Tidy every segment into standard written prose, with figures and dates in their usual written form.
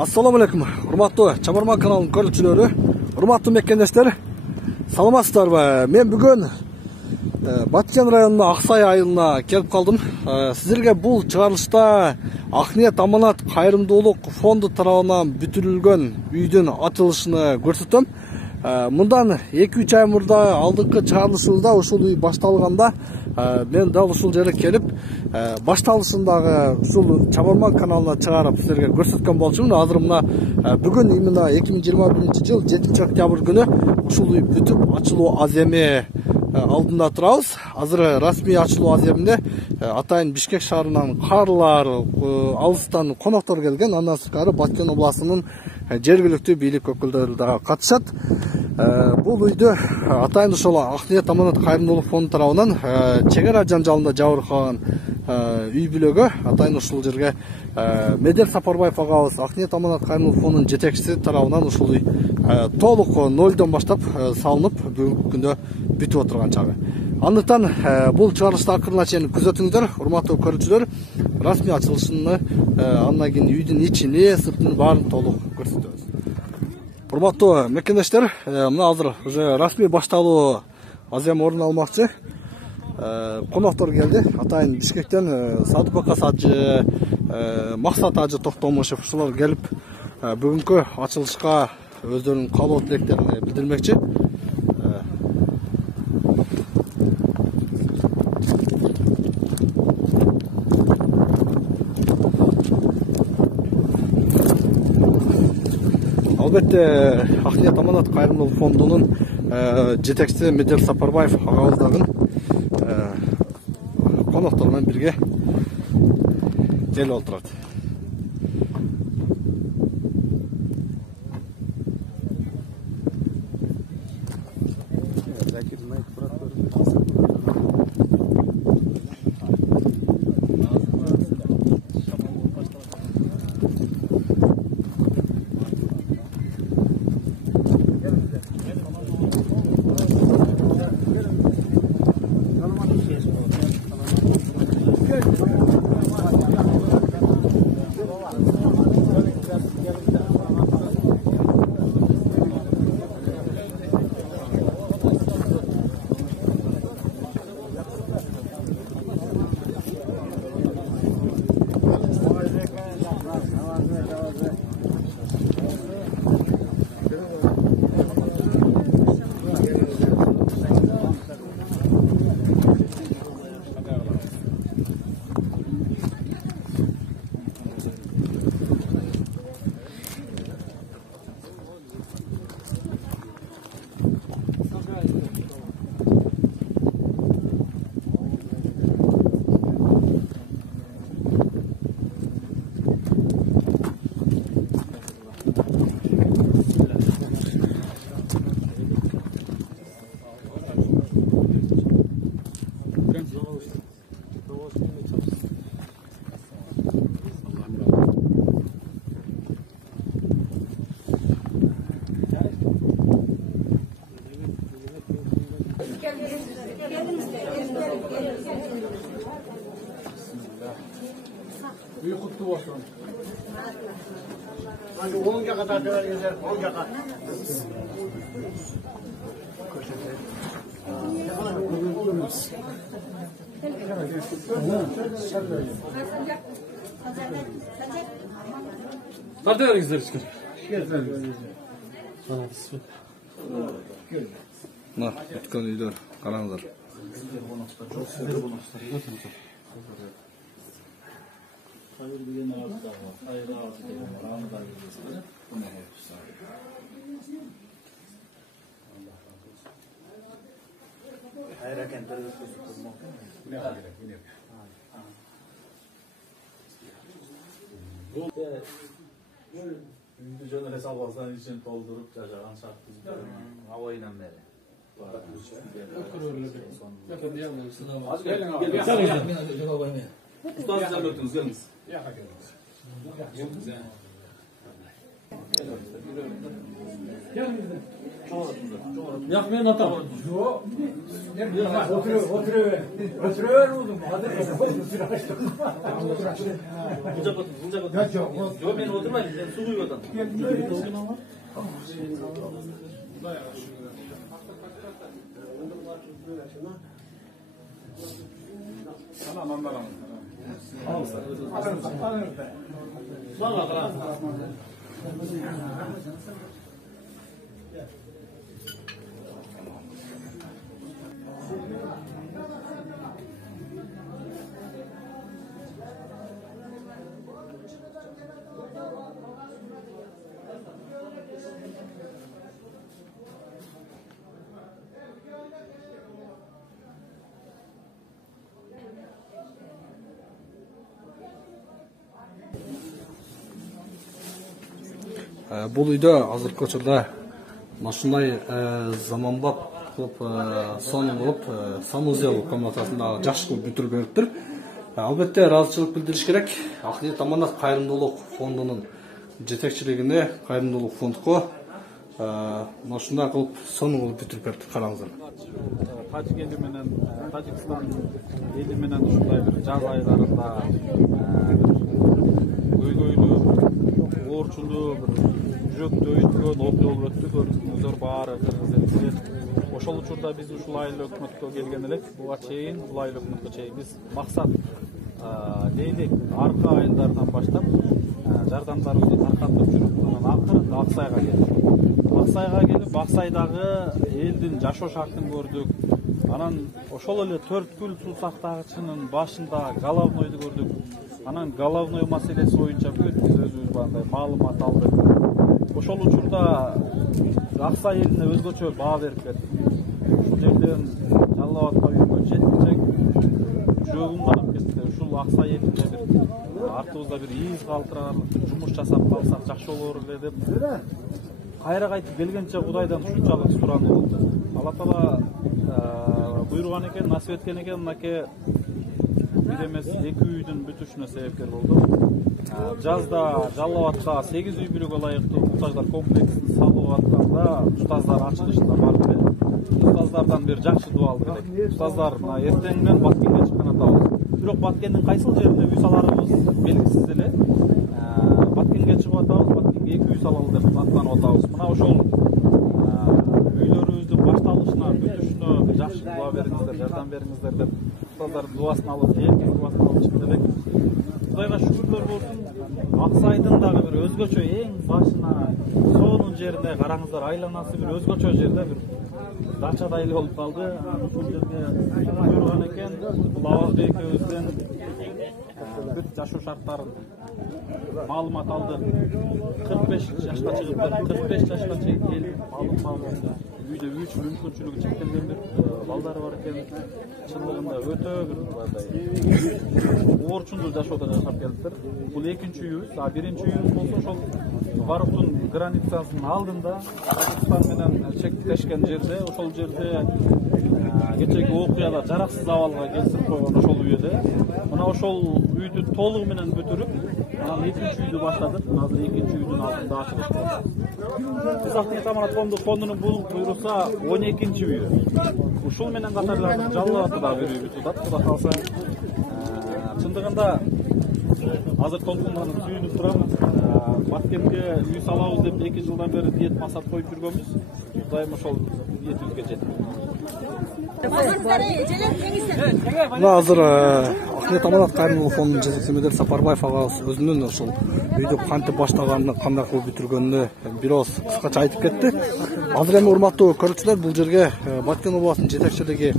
Assalamu alaikum. Урматтуу Чабарман каналынын көрүүчүлөрү, урматтуу меккендештер, саламатсыздарбы? Мен бүгүн Баткен районунун Аксай айылына келип калдым. Сиздерге бул чыгарылышта Акниет Аманат кайрымдуулук фонду тарабынан бүтүрүлгөн үйдүн ачылышын көрсөтөм. Мындан 2-3 ай мурда алдыңкы чыгарылышыбызда ушул үй башталганда мен дал ушул жерге келип башталышындагы ушул Чабарман каналына чыгарып сиздерге көрсөткөн болчумун. Азыр мына бүгүн именно 2021-жыл 7-октябрь күнү ушул үй бүтүп ачылуу аземи алдында турабыз. Азыр расмий ачылуу аземинде атайын Бишкек шаарынан каарылар, алыстан коноктор келген. Андан сырткары Баткен областынын жергиликтүү бийлик өкүлдөрү да катышат. Бул үйдү атайын ошол Акниет Аманат кайрымдуулук фонду тарабынан чек ара жанжалында жабыркаган үй бүлөгө атайын ушул жерге Медер Сапарбаев агабыз Акниет Аманат кайрымдуулук фондунун жетекчиси тарабынан ушул үй толук нолдон баштап салынып бүгүнкү күндө бүтүп отурган чагы. Андыктан бул чыгарылышты акырына чейин күзөтүңүздөр, урматтуу көрүүчүлөр. Расмий ачылышын андан кийин үйдүн ичини, сыртын баарын толук көрсөтөбүз. Урматтуу меккендештер, мына азыр уже расмий башталуу азем орун алмакчы. Коноктор келди. Атайын Бишкектен Садыбакас ажы, Максат ажы Токтомушев ушулар келип бүгүнкү ачылышка өздөрүнүн каалоо тилектерин билдирмекчи. Албетте Акниет Аманат кайрымдуулук фондунун жетекчиси Медер Сапарбаев агабыздагы коноктор менен бирге келип отурат. Uy kutlu olsun. Hani 10'a kadar kadar gezer, 10'a kadar. Tartıyor güzel çıkar. Nah, bitken uydur, karanlar. Hayır bir yeni ağzı da var. Hayır ağzı da var. Ağzı da var. Bu ne hepsi? Hayır kendileri de tutulmak. Ne hayır? Ne? Bu Yüzünü hesap alsan için doldurup cacaran şartlı havayla beri. Az gelin abi. Usta size götünüz geliniz. Yok men atam. Yok. Oturuver oğlum. Hadi. Yok men oturmayın. Sen su koyuyordan. Tamam bakalım. Бұл үйде азыркы учурда ушундай заманбап кылып сон кылып санузел комнатасында жакшы кылып бүтүрүп бериптир. Албетте ыраазычылык билдириш керек. Акниет Аманат кайрымдуулук фондунун жетекчилигинде кайрымдуулук фондко ушундай кылып сон кылып бүтүрүп бериптир. Караңыздар. Тажик эли менен Тажикстан эли менен ушундай бир жаз айларында көйгөйлүү оорчулуу бир жүрөктү өйткөн окуя болуп өттү. Көрдүңүздөр баары кыргыз элчилер. Ошол учурда биз ушул айыл өкмөткө келген элек. Буга чейин бул айыл өкмөткө чейин биз максат дейли аркы айылдардан баштап жардамдарыбызды таркатып жүрүп, анан акырында Аксайга келдик. Аксайга келип, Аксайдагы элдин жашоо шартын көрдүк. Анан ошол эле Төрткүл суу сактагычынын башында головнойду көрдүк. Анан головной маселеси боюнча бүт биз өзүбүз бандай маалымат алдык. Ошол учурда Аксай элине өзгөчө баа берип бердик. Ушул жерден Жалал Абадка үйгө жеткичек жүрөгүм канап кетти. Ушул Аксай элинде бир артыбызда бир ийиз калтырарлык жумуш жасап калсак жакшы болор эле деп кайра кайтып келгенче Кудайдан ушунчалык сурануу болду. Алла Таала буйруган экен, насип эткен экен, мынакей бир эмес 2 үйдүн бүтүшүнө себепкер болду. Жазда Жалал Абадка 8 үй бүлөгө ылайыктуу муктаждар комплексин салып атканда устаздар ачылышында барып эле. Устаздардан бир жакшы дуа алдык элек. Устаздар мына эртеңден Баткенге чыккан атабыз. Бирок Баткендин кайсыл жеринде үй саларыбыз белгисиз эле. Баткенге чыгып атабыз, Баткенге 2 үй салалы деп аттанып атабыз. Мына ошол үйлөрүбүздүн башталышына, бүтүшүнө бир жакшы дуа бериңиздер, жардам бериңиздер деп устаздардын дуасын алып, элдин дуасын алып чыкты элек. Кудайга шүгүрлөр болсун. Аксайдын дагы бир өзгөчө эң башына сонун жерине караңыздар, айланасы бир өзгөчө жерде бир дачадай эле болуп калды. Ушул жерге буйруган экен, Лавазбек экөөбүздөн бүт жашоо шарттарын маалымат алды. 45 жашка чыгып, 45 жашка чейин келип маалымат үйдө үч мүмкүнчүлүгү чектелген бир балдары бар экен. Чынлыгында өтө бир мындай оорчундуу жашоодо жашап келиптир. Бул экинчи үйүбүз, а биринчи үйүбүз болсо ошол Варуктун границасынын алдында, Казакстан менен чектешкен жерде, ошол жерде кечеги окуяда жараксыз абалга келтирип койгон ошол үй эле. Мына ошол үйдү толугу менен бүтүрүп, анан экинчи үйдү баштадык. Азыр экинчи үйдүн алдында ачылыш болду. Биз Акниет Аманат фондунун буйруса 12-нчи үйү. Ушул менен катар Жалал Абадта да бир үй бүтүп атат. Кудай кааласа, чындыгында азыр толкундан сүйүнүп турам. Баткенге үй салабыз деп 2 жылдан бери диет максат коюп жүргөнбүз. Кудайым ошол ниетибизге жетти. Мына азыр Акниет Аманат кайрымдуулук фондунун жетекчиси Сапарбаев агабыз өзүнүн ошол үйдү кантип баштаганын, кандай кылып бүтүргөнүнү бир оз кыскача айтып кетти. Азыр эми урматтуу көрүүчүлөр, бул жерге Баткен областынын жетекчилиги,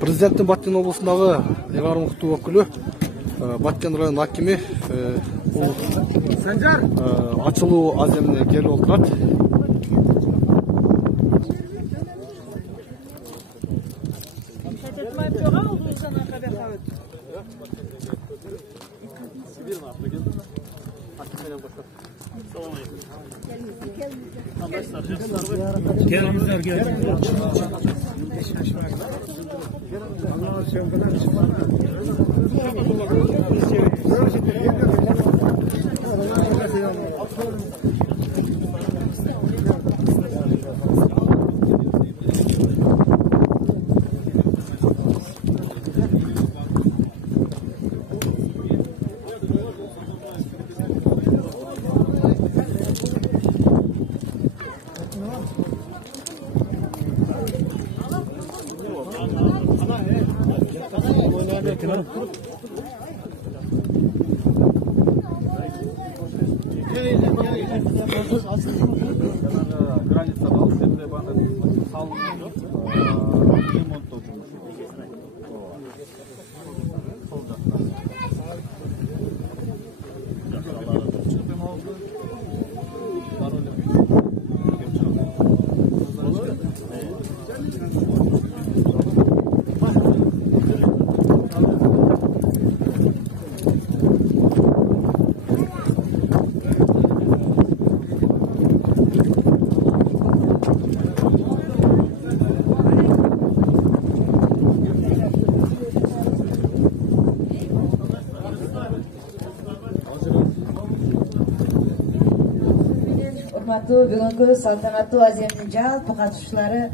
президенттин Баткен облусундагы эң армыктуу өкүлү, Баткен районунун акими Санжар ачылуу аземине келип отурат. Граница алып жерде бана салынып жоқ. Ремонттоо жумушу. Сол жакта. Бүгүнкү салтанаттуу аземдин жалпы катышуулары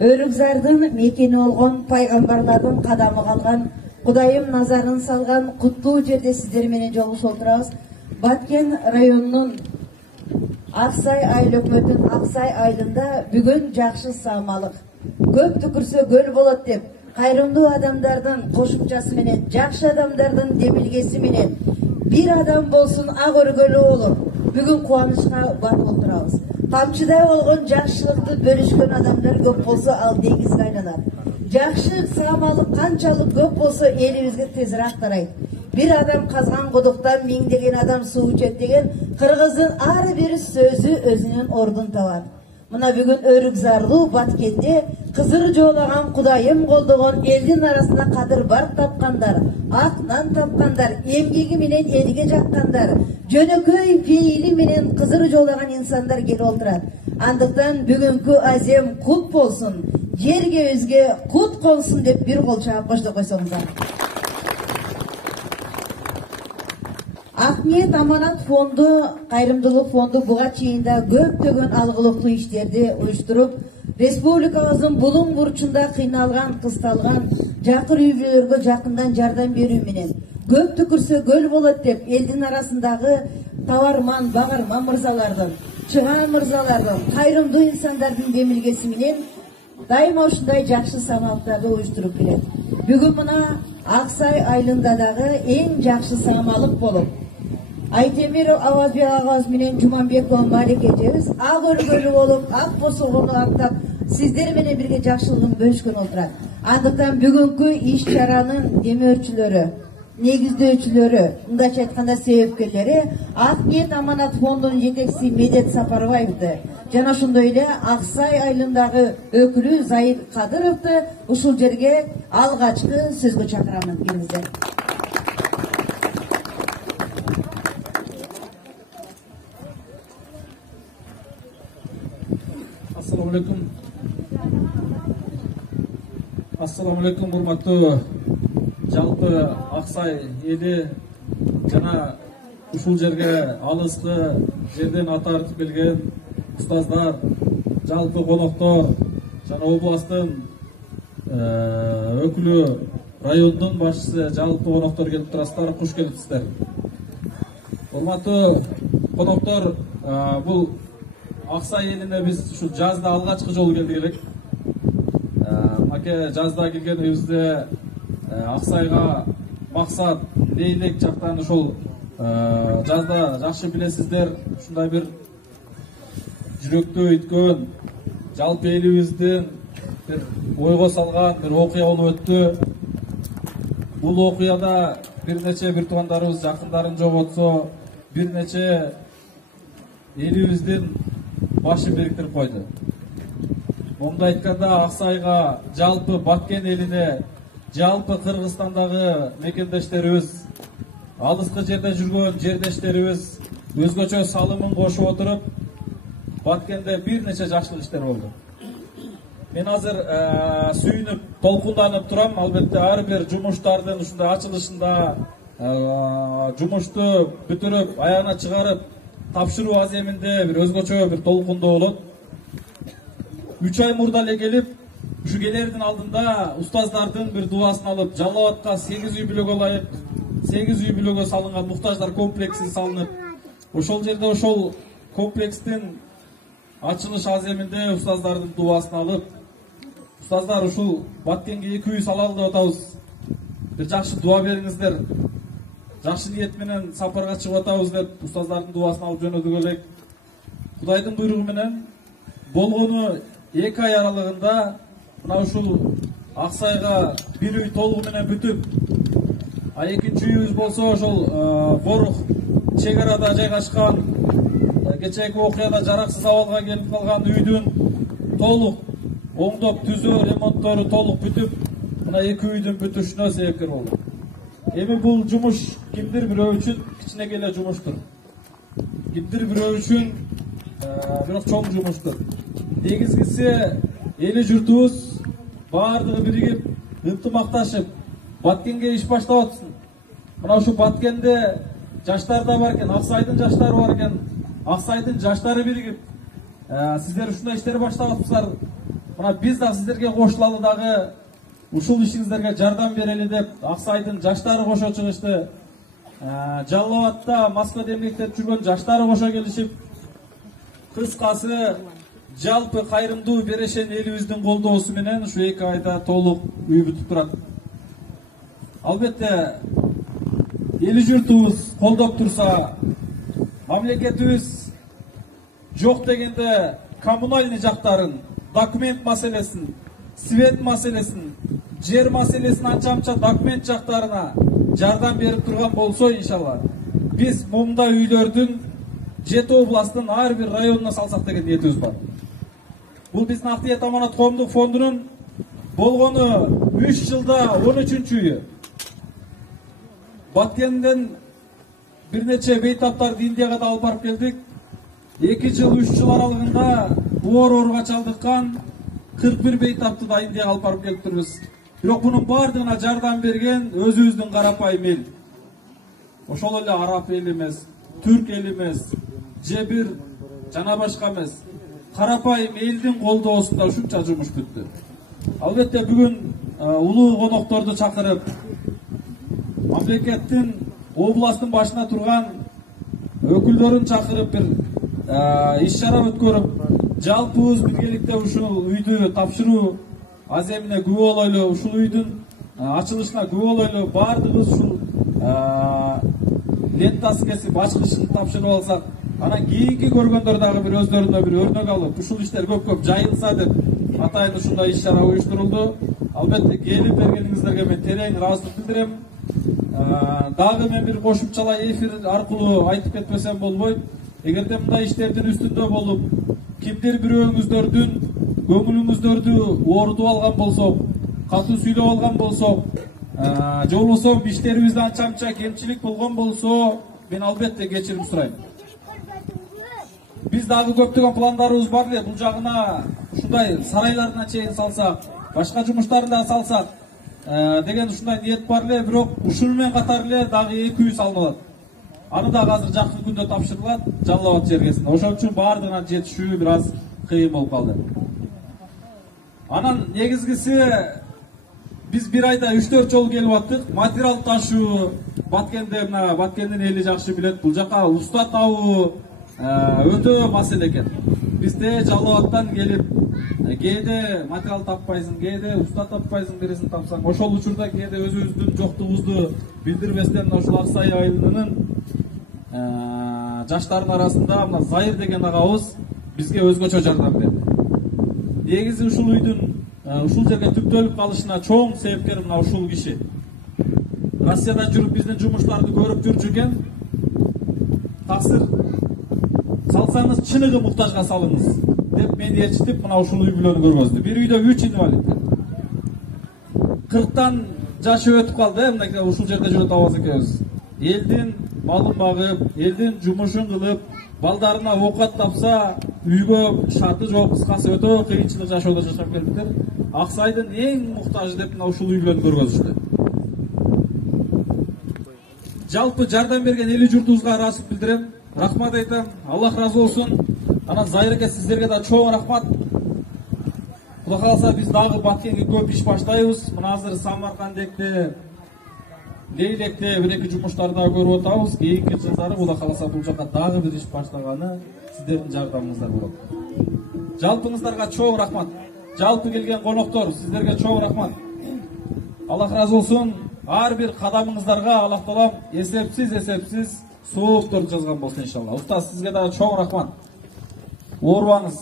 Өрүкзардын мекени болгон пайгамбарлардын кадамы калган Кудайым назарын салган куттуу жерде сиздер менен жолугушуп отурабыз. Баткен районунун Аксай айыл өкмөтүнүн Аксай айылында бүгүн жакшы саамалык. Көп түкүрсө көл болот деп кайрымдуу адамдардын кошумчасы менен, жакшы адамдардын демилгеси менен бир адам болсун ак өргөлүү болуп бүгүн кубанычка батып отурабыз. Камчыдай болгон жакшылыкты бөлүшкөн адамдар көп болсо ал деңизге айланат. Жакшы саамалык канчалык көп болсо элибизге тезирээк тарайт. Bir adam kazgan kuduktan mingdegen adam su içet degen Kırgızdın ары biri sözü özünün ordun tavat. Mına bugün Örükzarlı Batkende kızır joğlagan Kudayım kolduğun eldin arasında kadır bark tapkandar, ak nan tapkandar, emgegi menen elige jakkanlar, jönököy feili menen kızır joğlagan insanlar geli olturat. Andıktan bugünkü azem kut bolsun, jerge özge kut kolsun dep bir kol çağıp koştu koysoңуздар. Ахмет Аманат фонду, кайрымдуулук фонду буга чейин да көптөгөн алгылыктуу иштерди уюштуруп, республикабыздын булуң бурчунда кыйналган, кысталган жакыр үй бүлөлөргө жакындан жардам берүү менен көп түкүрсө көл болот деп элдин арасындагы товарман, багарман мырзалардын, чыган мырзалардын, кайрымдуу инсандардын демилгеси менен дайыма ушундай жакшы саамалыктарды уюштуруп келет. Бүгүн мына Аксай айылында дагы эң жакшы саамалык болуп Айтемиров Авазбек агабыз менен Жуманбекова Малик эжебиз ак өргөлүү болуп, ак босогону актап, сиздер менен бирге жакшылыгын бөлүшкөн отурат. Андыктан бүгүнкү иш-чаранын демөөрчүлөрү, негиздөөчүлөрү, мындайча айтканда себепкерлери Ахмет Аманат фондунун жетекчиси Медет Сапарбаевди жана ошондой эле Аксай айылындагы өкүлү Заид Кадыровду ушул жерге алгачкы сөзгө чакырамын. Келиңиздер. Assalamu alaikum урматтуу жалпы Аксай эли жана ушул жерге алыскы жерден атартып келген устаздар, жалпы коноктор жана областтын өкүлү, райондун башчысы, жалпы коноктор келип турасыздар, куш келипсиздер. Урматтуу коноктор, бул Аксай элине биз ушу жазда алгачкы жолу келдик элек. Маке жазда келгенибизде Аксайга максат Лейлек жактан ошол жазда жакшы билесиздер, ушундай бир жүрөктө өткөн, жалпы элибиздин бир ойго салган бир окуя болуп өттү. Бул окуяда бир нече бир туугандарыбыз жакындарын жоготсо, бир нече элибиздин башын бириктирип койду. Монда айтканда Аксайга, жалпы Баткен элине, жалпы Кыргызстандагы мекендештерибиз, алыскы жерде жүргөн жердештерибиз өзгөчө салымын кошуп отуруп, Баткенде бир нече жакшылык иштер болду. Мен азыр сүйүнүп, толкунданып турам. Албетте ар бир жумуштардын ушундай ачылышында жумушту бүтүрүп, аягына чыгарып, тапшыруу аземинде бир өзгөчө бир толкундоо болот. 3 ай мурда эле келип, ушу келердин алдында устаздардын бир дубасын алып, Жалал Абадка 8 үй бүлөгө ылайык, 8 үй бүлөгө салынган муктаждар комплекси салынып, ошол жерде ошол комплекстин ачылыш аземинде устаздардын дубасын алып, устаздар ушул Баткенге 2 үй салалы деп атабыз. Бир жакшы дуа бериңиздер. жакшы ниет менен сапарга чыгып атабыз деп устаздардын дуасын алып жөнөдүк элек. Кудайдын буйругу менен болгону 2 ай аралыгында мына ушул Аксайга бир үй толугу менен бүтүп, а экинчи үйүбүз болсо ошол Борух чек арада жайгашкан кечээки окуяда жараксыз абалга келип калган үйдүн толук оңдоп түзөө ремонттору толук бүтүп, мына 2 үйдүн бүтүшүнө себепкер болду. Эми бул жумуш кимдир бирөө үчүн кичинекей эле жумуштур. Кимдир бирөө үчүн бирок чоң жумуштур. Негизгиси эли журтубуз баардыгы биригип, ынтымакташып, Баткенге иш баштап атсын. Мына ушу Баткенде жаштар да бар экен, Аксайдын жаштары бар экен. Аксайдын жаштары биригип, сиздер ушундай иштер баштап атыпсыздар. Мына биз да сиздерге кошулалы дагы ушул ишиңиздерге жардам берели деп Аксайдын жаштары кошо чыгышты. Жалал Абадта Москвада эмгектеп жүргөн жаштары кошо келишип, кыскасы жалпы кайрымдуу берешен элибиздин колдоосу менен ушу 2 айда толук үй бүтүп турат. Албетте эли журтубуз колдоп турса, мамлекетибиз жок дегенде коммунальный жактарын, документ маселесин, свет маселесин, жер маселесин анча-мынча документ жактарына жардам берип турган болсо, иншалла, биз мында үйлөрдүн 7 областтын ар бир районуна салсак деген ниетибиз бар. Бул биздин Актиет Аманат коомдук фондунун болгону 3 жылда 13-чү үйү. Баткенден бир нече бейтаптарды Индияга да алып барып келдик. 2 жыл 3 жыл аралыгында ооруга чалдыккан 41 бейтапты да Индияга алып барып келиптирбиз. Бирок мунун бардыгына жардам берген өзүбүздүн карапайым эл. Ошол эле араб эл эмес, түрк эл эмес, же бир жана башка эмес. Карапайым элдин колдоосунда ушунча жумуш бүттү. Албетте бүгүн улуу конокторду чакырып, мамлекеттин областтын башына турган өкүлдөрүн чакырып бир иш чара өткөрүп, жалпыбыз биргеликте ушул үйдү тапшыруу аземине күбө болойлу, ушул үйдүн ачылышына күбө болойлу, баардыгыбыз ушул лентасы кесип ачкычын тапшырып алсак, анан кийинки көргөндөр дагы бир өздөрүнө бир өрнөк алып, ушул иштер көп жайылса деп атайын ушундай иш чара уюштурулду. Албетте келип бергениңиздерге мен терең ыраазычылык билдирем. Дагы мен бир кошумчалай эфир аркылуу айтып кетпесем болбойт. Эгерде мындай иштердин үстүндө болуп, кимдир бирөөңүздөрдүн көңүлүңүздөрдү оорутуп алган болсок, катуу сүйлөп алган болсок, же болбосо иштерибизде анча-мынча кемчилик болгон болсо, мен албетте кечирим сурайм. Биз дагы көптөгөн пландарыбыз бар эле, бул жагына ушундай сарайларына чейин салсак, башка жумуштарын да салсак деген ушундай ниет бар эле, бирок ушуну менен катар эле дагы 2 үй салынат. Аны да азыр жакын күндө тапшырылат Жалал Абад жергесинде. Ошон үчүн баардыгына жетишүү бир аз кыйын болуп калды. Анан негизгиси биз бир айда 3-4 жолу келип аттык. Материал ташуу, Баткенде мына Баткендин эли жакшы билет, бул жака уста табуу өтө маселе экен. Бизде Жалал Абадтан келип, кээде материал таппайсың, кээде уста таппайсың, бирисин тапсаң, ошол учурда кээде өзүбүздүн жоктугубузду билдирбестен ушул Аксай айылынын жаштардын арасында мына Зайыр деген агабыз бизге өзгөчө жардам берди. Негизи ушул үйдүн ушул жерге түптөлүп калышына чоң себепкер мына ушул киши. Россияда жүрүп биздин жумуштарды көрүп жүрчү экен. Таксыр салсаңыз чыныгы муктажга салыңыз деп мени ээрчитип мына ушул үй бүлөнү көргөздү. Бир үйдө 3 инвалид. 40тан жашы өтүп калды, мындай ушул жерде жүрөт абаз экенбиз. Элдин малын багып, элдин жумушун кылып, балдарына оокат тапса, үйгө шарты жок, кыскасы өтө кыйынчылык жашоодо жашап келиптир. Аксайдын эң муктажы деп мына ушул үй бүлөнү көргөзүштү. Жалпы жардам берген эли журтубузга ыраазычылык билдирем. Рахмат айтам. Аллах разы болсун. Анан Зайырге сиздерге да чоң рахмат. Кудай кааласа биз дагы Баткенге көп иш баштайбыз. Мына азыр Самаркандекте, Лейлекте бир-эки жумуштарды да көрүп атабыз. Кийинки жылдары Кудай кааласа бул жака дагы бир иш баштаганы сиздердин жардамыңыздар болот. Жалпыңыздарга чоң рахмат. Жалпы келген коноктор, сиздерге чоң рахмат. Аллах разы болсун. ар бир кадамыңыздарга Аллах таалам эсепсиз сооптор жазган болсун иншалла. Устаз, сизге дагы чоң рахмат. Оорубаңыз,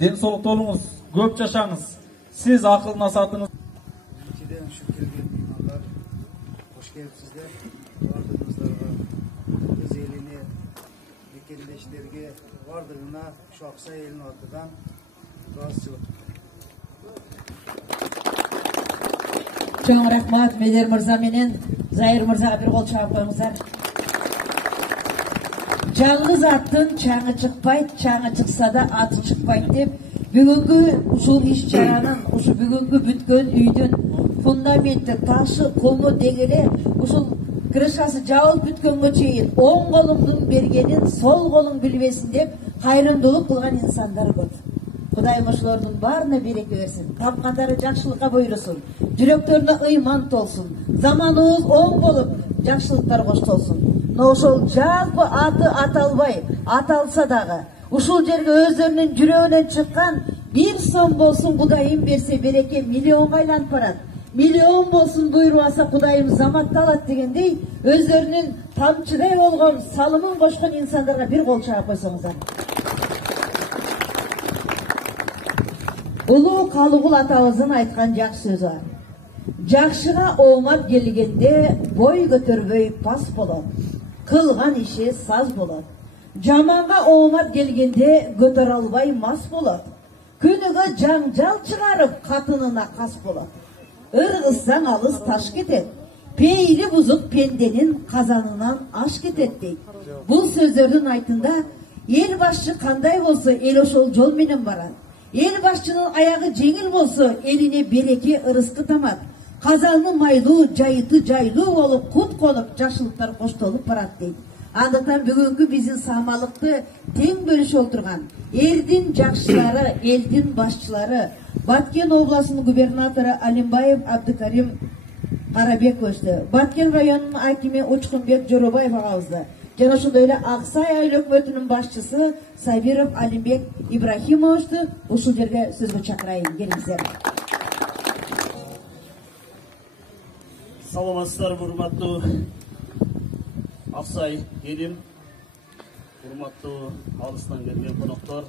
ден соолукта болуңуз, көп жашаңыз. Сиз акыл насаатыңыз. Birіншіден şu келген меймандар, hoş келіпсіздер. Бардығыңыздарға, өз еліне, мекендештерге, бардығына şu Ақсай елінің атынан разышылық. Чоң рахмат Медер мырза менен Зайыр мырзаға бір қол чабып қойыңыздар. Жалғыз аттың чаңы шықпайды, чаңы шықса да аты шықпайды деп, бүгінгі ушул иш чаранын, ушу бүгінгі бүткөн үйдүн фундаменти, ташы, кому дегеле, ушул крышасы жабылып бүткөнгө чейин оң колуңдун бергенин сол колуң билбесин деп кайрымдуулук кылган инсандар көп. Кудайым ошолордун баарына береке берсин, тапкандары жакшылыкка буйрусун, жүрөктөрүнө ыйман толсун, заманыбыз оң болуп, жакшылыктар коштолсун. Но ошол жалпы аты аталбай, аталса дагы, ушул жерге өздөрүнүн жүрөгүнөн чыккан бир сом болсун Кудайым берсе береке миллионго айланып барат. Миллион болсун буйрубаса Кудайым заматта алат дегендей, өздөрүнүн тамчыдай болгон салымын кошкон инсандарга бир кол чаап койсоңуздар. Улуу Калыгул атабыздын айткан жакшы сөзү бар. Жакшыга оомат келгенде бой көтөрбөй пас болот. Кылган иши саз болот. Жаманга оомат келгенде көтөрө албай мас болот. Күнүгө жаңжал чыгарып катынына кас болот. Ыргызсаң алыс таш кетет. Пейили бузук пенденин казанынан аш кетет дейт. Бул сөздөрдүн айтында эл башчы кандай болсо эл ошол жол менен барат. Эл башчынын аягы жеңил болсо элине береке ырыскы тамат. Казаны майлуу, жайыты жайлуу болуп, кут конуп, жакшылыктар коштолуп барат дейт. Андыктан бүгүнкү биздин саамалыкты тең бөлүшүп отурган элдин жакшылары, элдин башчылары, Баткен областынын губернатору Алимбаев Абдыкарим Карабековичти, Баткен районунун акими Учкунбек Жоробаев агабызды, жана ошондой эле Аксай айыл өкмөтүнүн башчысы Сабиров Алимбек Ибрахимовичти ушул жерге сөзгө чакырайын. Келиңиздер. Саламатсыздар, урматтуу Аксай элим, урматтуу алыстан келген коноктор,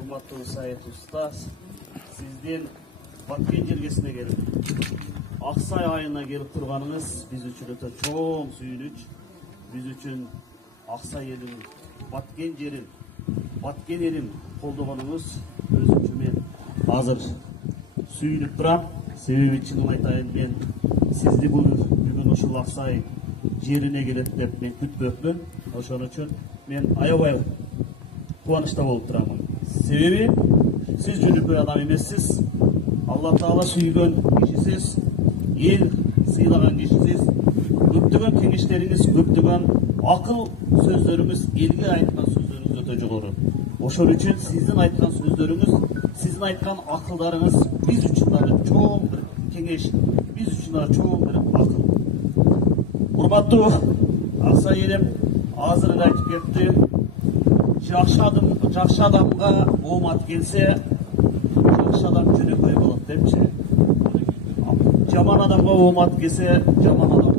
урматтуу Саид устаз, сиздин Баткен жергесине келип, Аксай айына келип турганыңыз биз үчүн өтө чоң сүйүнүч. Биз үчүн Аксай элин, Баткен жерин, Баткен элин колдогонуңуз өзүнчө мен азыр сүйүнүп турам. Себеби чынын айтайын, мен сизди бүгүн ушул Аксай жерине келет деп мен күтпөпмүн. Ошон үчүн мен аябай кубанычта болуп турамын. Себеби сиз жөнөкөй адам эмессиз. Алла Таала сүйгөн кишисиз, эл сыйлаган кишисиз. Көптөгөн кеңештериңиз, көптөгөн акыл сөздөрүңүз, элге айткан сөздөрүңүз өтө жогору. Ошон үчүн сиздин айткан сөздөрүңүз, сиздин айткан акылдарыңыз биз үчүн дагы чоң бир кеңеш, биз үчүн дагы чоң бир акыл. Урматтуу Аксай элим, азыр эле айтып кетти. Жакшы адамга оомат келсе, жакшы адам жөнөкөй болот депчи. Жаман адамга оомат келсе, жаман адам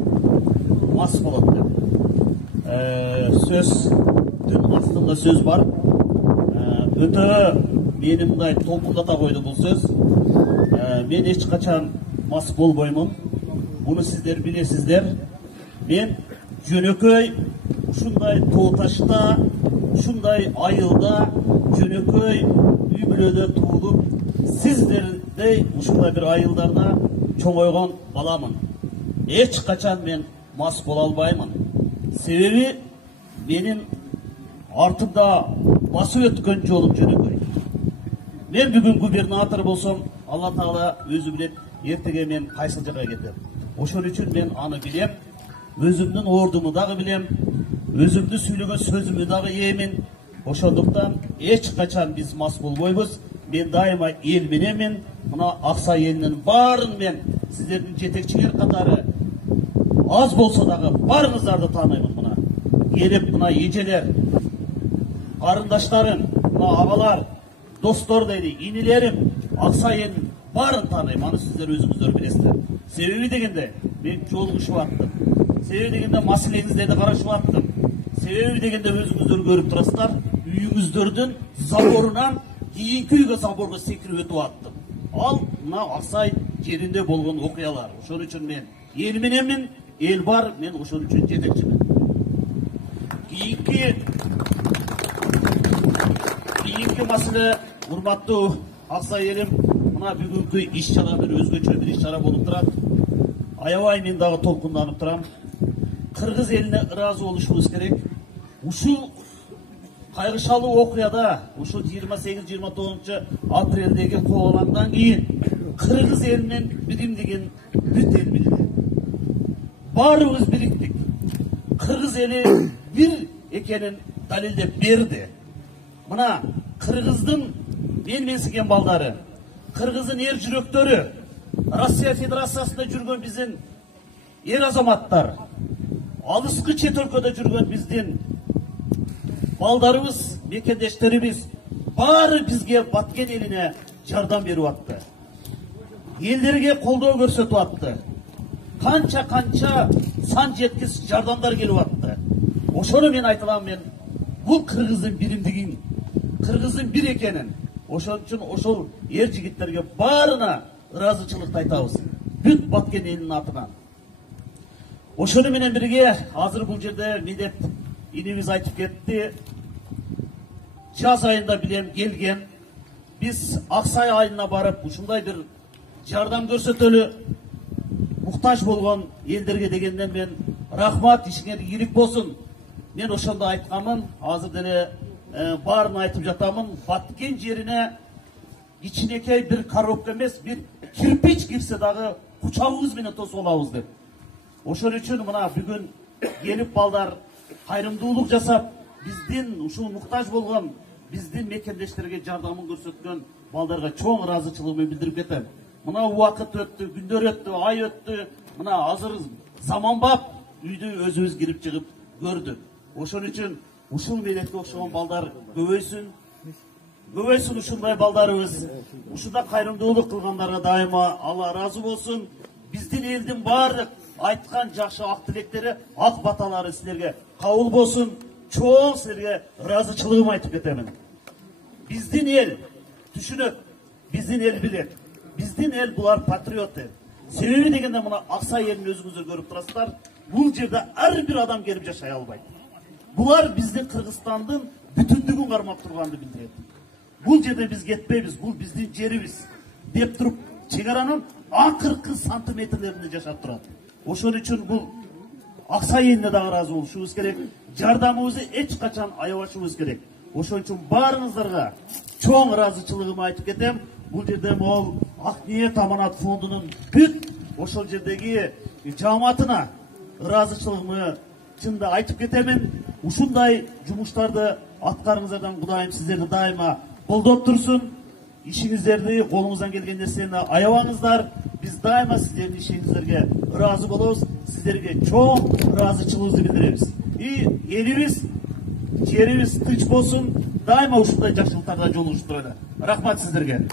мас болот деп. Сөздүн астында сөз бар. Өтө мени мындай толкундата койду бул сөз. Мен эч качан мас болбоймун. Буну сиздер билесиздер. Мен жөнөкөй ушундай тоо ташта, ушундай айылда, жөнөкөй үй бүлөдө туулуп, сиздердей ушундай бир айылдарда чоңойгон баламын. Эч качан мен мас боло албаймын. Себеби менин артымда басып өткөн жолум жөнөкөй. Мен бүгүн губернатор болсом, Алла Таала өзү билет, эртеге мен кайсы жака кетем. Ошон үчүн мен аны билем, өзүмдүн ордуму дагы билем, өзүмдү сүйлөгөн сөзүмдү дагы ээмин. Ошондуктан эч качан биз мас болбойбуз. Мен дайыма эл мененмин. Мына Аксай элинин баарын мен сиздердин жетекчилер катары аз болсо дагы баарыңыздарды тааныймын. Мына келип, мына эжелер, карындаштарым, мына абалар, достор дейли, инилерим, Аксай элинин баарын тааныйм. Аны сиздер өзүңүздөр билесиздер. Себеби дегенде мен жолугушуп аттым. Себеби дегенде маселеңиздерди карашып аттым. Себеби дегенде өзүңүздөр көрүп турасыздар, үйүңүздөрдүн заборунан кийинки үйгө заборго секирип өтүп аттым. Ал мына Аксай жеринде болгон окуялар. Ошон үчүн мен эл мененмин, эл бар, мен ошон үчүн жетекчимин. Кийинки маселе, урматтуу Аксай элим, мына бүгүнкү иш-чара бир өзгөчө бир иш-чара болуп турат. Аябай мен дагы толкунданып турам. Кыргыз элине ыраазы болушубуз керек. Ушул кайгышалуу окуяда, ушул 28-29 апрелдеги кооlandan кийин Кыргыз элинин биримдигин бүт эл билди. Баарыбыз бириктик. Кыргыз эли бир экенин далилдеп берди. Мына Кыргыздын менсиген балдары, Кыргыздын эр жүрөктөрү, Россия Федерациясында жүргөн биздин эр азаматтар, алыскы чет өлкөдө жүргөн биздин балдарыбыз, мекендештерибиз баары бизге Баткен элине жардам берип атты. Элдерге колдоо көрсөтүп атты. Канча сан жеткис жардамдар келип атты. Ошону мен айтылам, мен бул Кыргыздын биримдигин, Кыргыздын бир экенин, ошон үчүн ошол эр жигиттерге баарына ыраазычылыкты айтабыз. Бүт Баткен элинин атынан. Ошону менен бирге азыр бул жерде Медет инибиз айтып кетти. Жаз айында билем келген. Биз Аксай айына барып ушундай бир жардам көрсөтөлү. Муктаж болгон элдерге дегенден мен рахмат, ишиңер ийгилик болсун. Мен ошондо айткамын, азыр деле баарын айтып жатамын. Баткен жерине кичинекей бир коробка эмес, бир кирпич кирсе дагы кучагыбыз менен тосуп алабыз деп. Ошон үчүн мына бүгүн келип балдар кайрымдуулук жасап, биздин ушул муктаж болгон биздин мекендештерге жардамын көрсөткөн балдарга чоң ыраазычылыгымды билдирип кетем. Мына убакыт өттү, күндөр өттү, ай өттү. Мына азыр заманбап үйдү өзүбүз кирип чыгып көрдүк. Ошон үчүн ушул Медетке окшогон балдар көбөйсүн. Көбөйсүн ушундай балдарыбыз. Ушунда кайрымдуулук кылгандарга дайыма Алла ыраазы болсун. Биздин элдин баардык айткан жакшы ак тилектери, ак баталары силерге кабыл болсун. Чоң силерге ыраазычылыгымды айтып кетемин. Биздин эл түшүнөт, биздин эл билет. Биздин эл булар патриоты. Себеби дегенде мына Аксай элин өзүңүздөр көрүп турасыздар. Бул жерде ар бир адам келип жашай албайт. Булар биздин Кыргызстандын бүтүндүгүн кармап турганды билдирет. Бул жерде биз кетпейбиз, бул биздин жерибиз деп туруп, чек аранын акыркы сантиметрлеринде жашап турат. Ошон үчүн бул Аксай элине дагы ыраазы болушубуз керек. Жардамыбызды эч качан аябашыбыз керек. Ошон үчүн баарыңыздарга чоң ыраазычылыгымды айтып кетем. Бул жерде мол Ак ниет аманат фондунун бүт ошол жердеги жамаатына ыраазычылыгымды чында айтып кетемин. Ушундай жумуштарды аткарыңыздардан Кудайым сиздерди дайыма колдоп турсун. Ишиңиздерди, колуңуздан келген нерсени аябаңыздар. Биз дайыма сиздердин ишиңиздерге ыраазы болобуз. Сиздерге чоң ыраазычылыгыбызды билдиребиз. Элибиз, жерибиз тынч болсун. Дайыма ушундай жакшылыктарда жолугушуп турайлы. Рахмат сиздерге.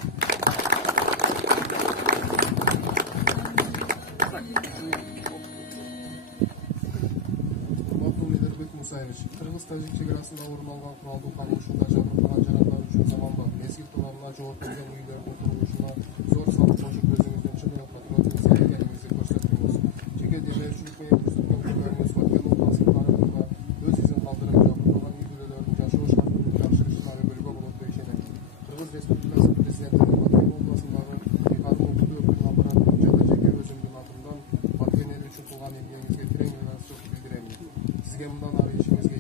Кыргыз-Тажик чекарасында орун алган куралдуу кармашууда жабыркаган жарандар үчүн заманбап мезгил тууралына жооп берген үйлөрдүн курулушуна зор салым кошуп өзүңүздүн чын патриоттук сан экениңизди көрсөттүңүз. Жеке демеушүлүк менен көрсөткөн көмөгүңүз Баткен областынын тарыхында өз изин калтырып жабыркаган үй бүлөлөрдүн жашоо шартын жакшыртышына өбөлгө болот деп ишенем. Кыргыз Республикасы президенти Баткен областындагы кайрымдуу өкүлүн аппараттын жана жеке өзүмдүн атымдан Баткен эли үчүн кылган эмгегиңизге терең ыраазычылык билдирем. Сизге мындан ары ишиңизге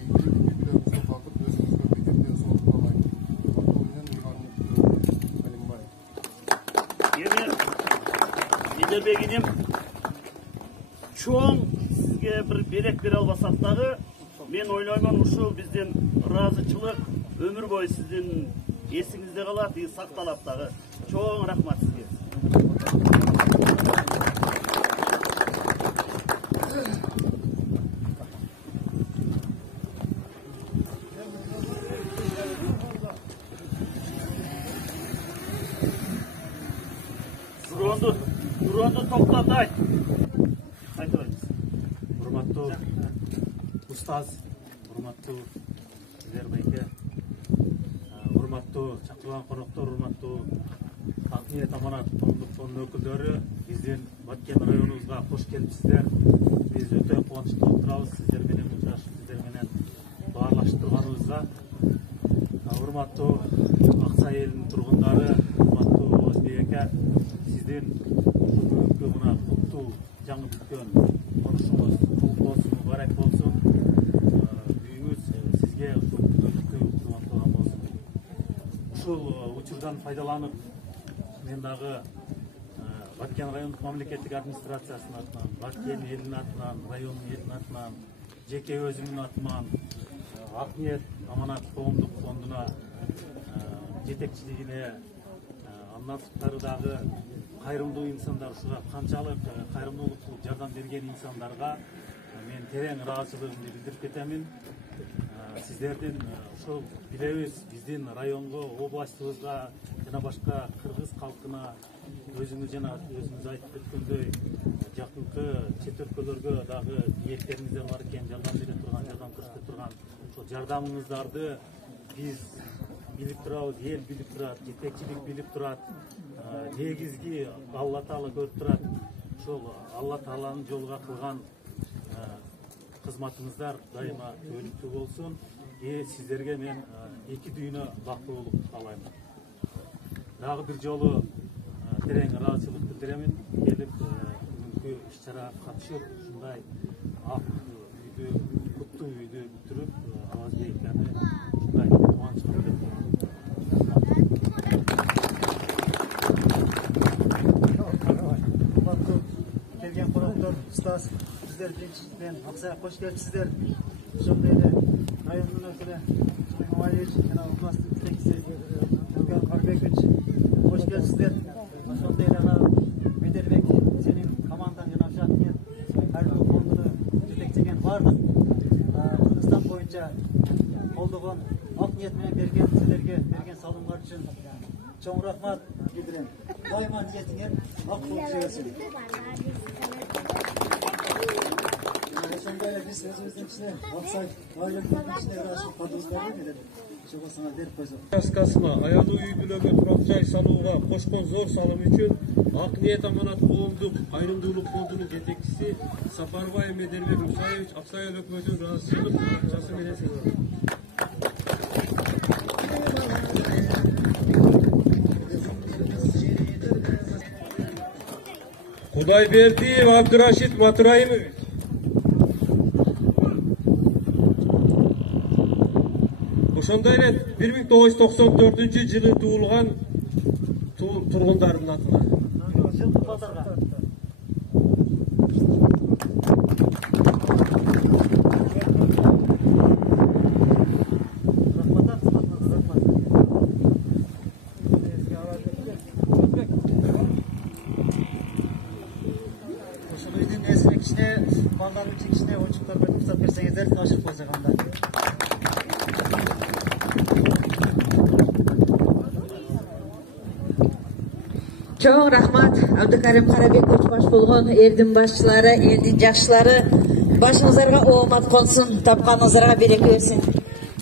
Бегиним чоң сизге бир белек бере албасак дагы, мен ойлоймун ушул биздин ыраазычылык өмүр бою сиздин эсиңизде калат, сакталат дагы. Чоң рахмат сизге. Дронду токтотайт. устаз, урматтуу сиздер байке, урматтуу чакырылган коноктор, урматтуу Акниет Аманат коомдук фондунун өкүлдөрү, биздин Баткен районубузга кош келипсиздер. Биз өтө кубанычтуу болуп турабыз сиздер менен учурашып, сиздер менен баарлашып турганыбызга. Урматтуу Аксай элинин тургундары, урматтуу Озбек ака, сиздин бүгүнкү мына куттуу жаңы бүткөн конушуңуз куттук болсун, мубарак болсун. Үйүңүз сизге бүгүнкү кубанчтуулган болсун. Ушул учурдан пайдаланып, мен дагы Баткен райондук мамлекеттик администрациясынын атынан, Баткен элинин атынан, райондун элинин атынан, жеке өзүмдүн атыман Акниет Аманат коомдук фондуна жетекчилигине, андан сырткары дагы кайрымдуу инсандар, ушуга канчалык кайрымдуулук жардам берген инсандарга мен терең ыраазычылыгымды билдирип кетемин. Сиздердин ошол билебиз, биздин районго, областыбызга жана башка кыргыз калкына өзүңүз жана өзүңүз айтып кеткөндөй жакынкы чет өлкөлөргө дагы ниеттериңиздер бар экен, жардам бере турган, жардам көрсөтө турган ошол жардамыңыздарды биз билип турабыз, эл билип турат, жетекчилик билип турат, негизги Алла Таала көрүп турат. Ошол Алла Тааланын жолуга кылган кызматыңыздар дайыма өнүктүү болсун. Сиздерге мен эки дүйнө бактылуулук каалайм. Дагы бир жолу терең ыраазычылык билдиремин. Келип бүгүнкү иш-чара катышып, ушундай ак үйдү, куттуу үйдү бүтүрүп, Озбек аканы ушундай кубанычка билдирип келген коноктор, устаз, сиздер биринчиден Аксайга кош келипсиздер. Ошондой эле райондун өкүлү Мамаевич жана областтын жетекчиси Өлкөн Карбекович кош келипсиздер. Ошондой эле Медербек, сенин командаң жана Акниет кайрымдуулук фондуну жетектеген баардык Кыргызстан боюнча колдогон Акниет менен силерге берген салымдар үчүн чоң рахмат билдирем. Дайыма ниетиңер ак болуп жүрсүн. Ошондой эле биз өзүбүздүн ичине Аксай районунун ичине ырашып калдыбыздар менен чогосуңа берип койсок. Аскасына аялуу үй бүлөгө турак жай салууга кошкон зор салым үчүн Акниет Аманат коомдук кайрымдуулук фондунун жетекчиси Сапарбай Медербек Мусаевич Аксай эл өкмөтүнүн ыраазычылык акчасы менен сыйлады. Кудайбердиев Абдурашид Матураимович. Ошондой эле 1994-жылы туулган тургундардын атына. Ошол үйдүн эсине кичине балдар үчүн кичине оюнчуктарга рұқсат берсеңиздер ашык койсок анда. Чоң рахмат Абдыкарим Карабекович баш болгон элдин башчылары, элдин жакшылары, башыңыздарга оомат консун, тапканыңыздарга береке берсин.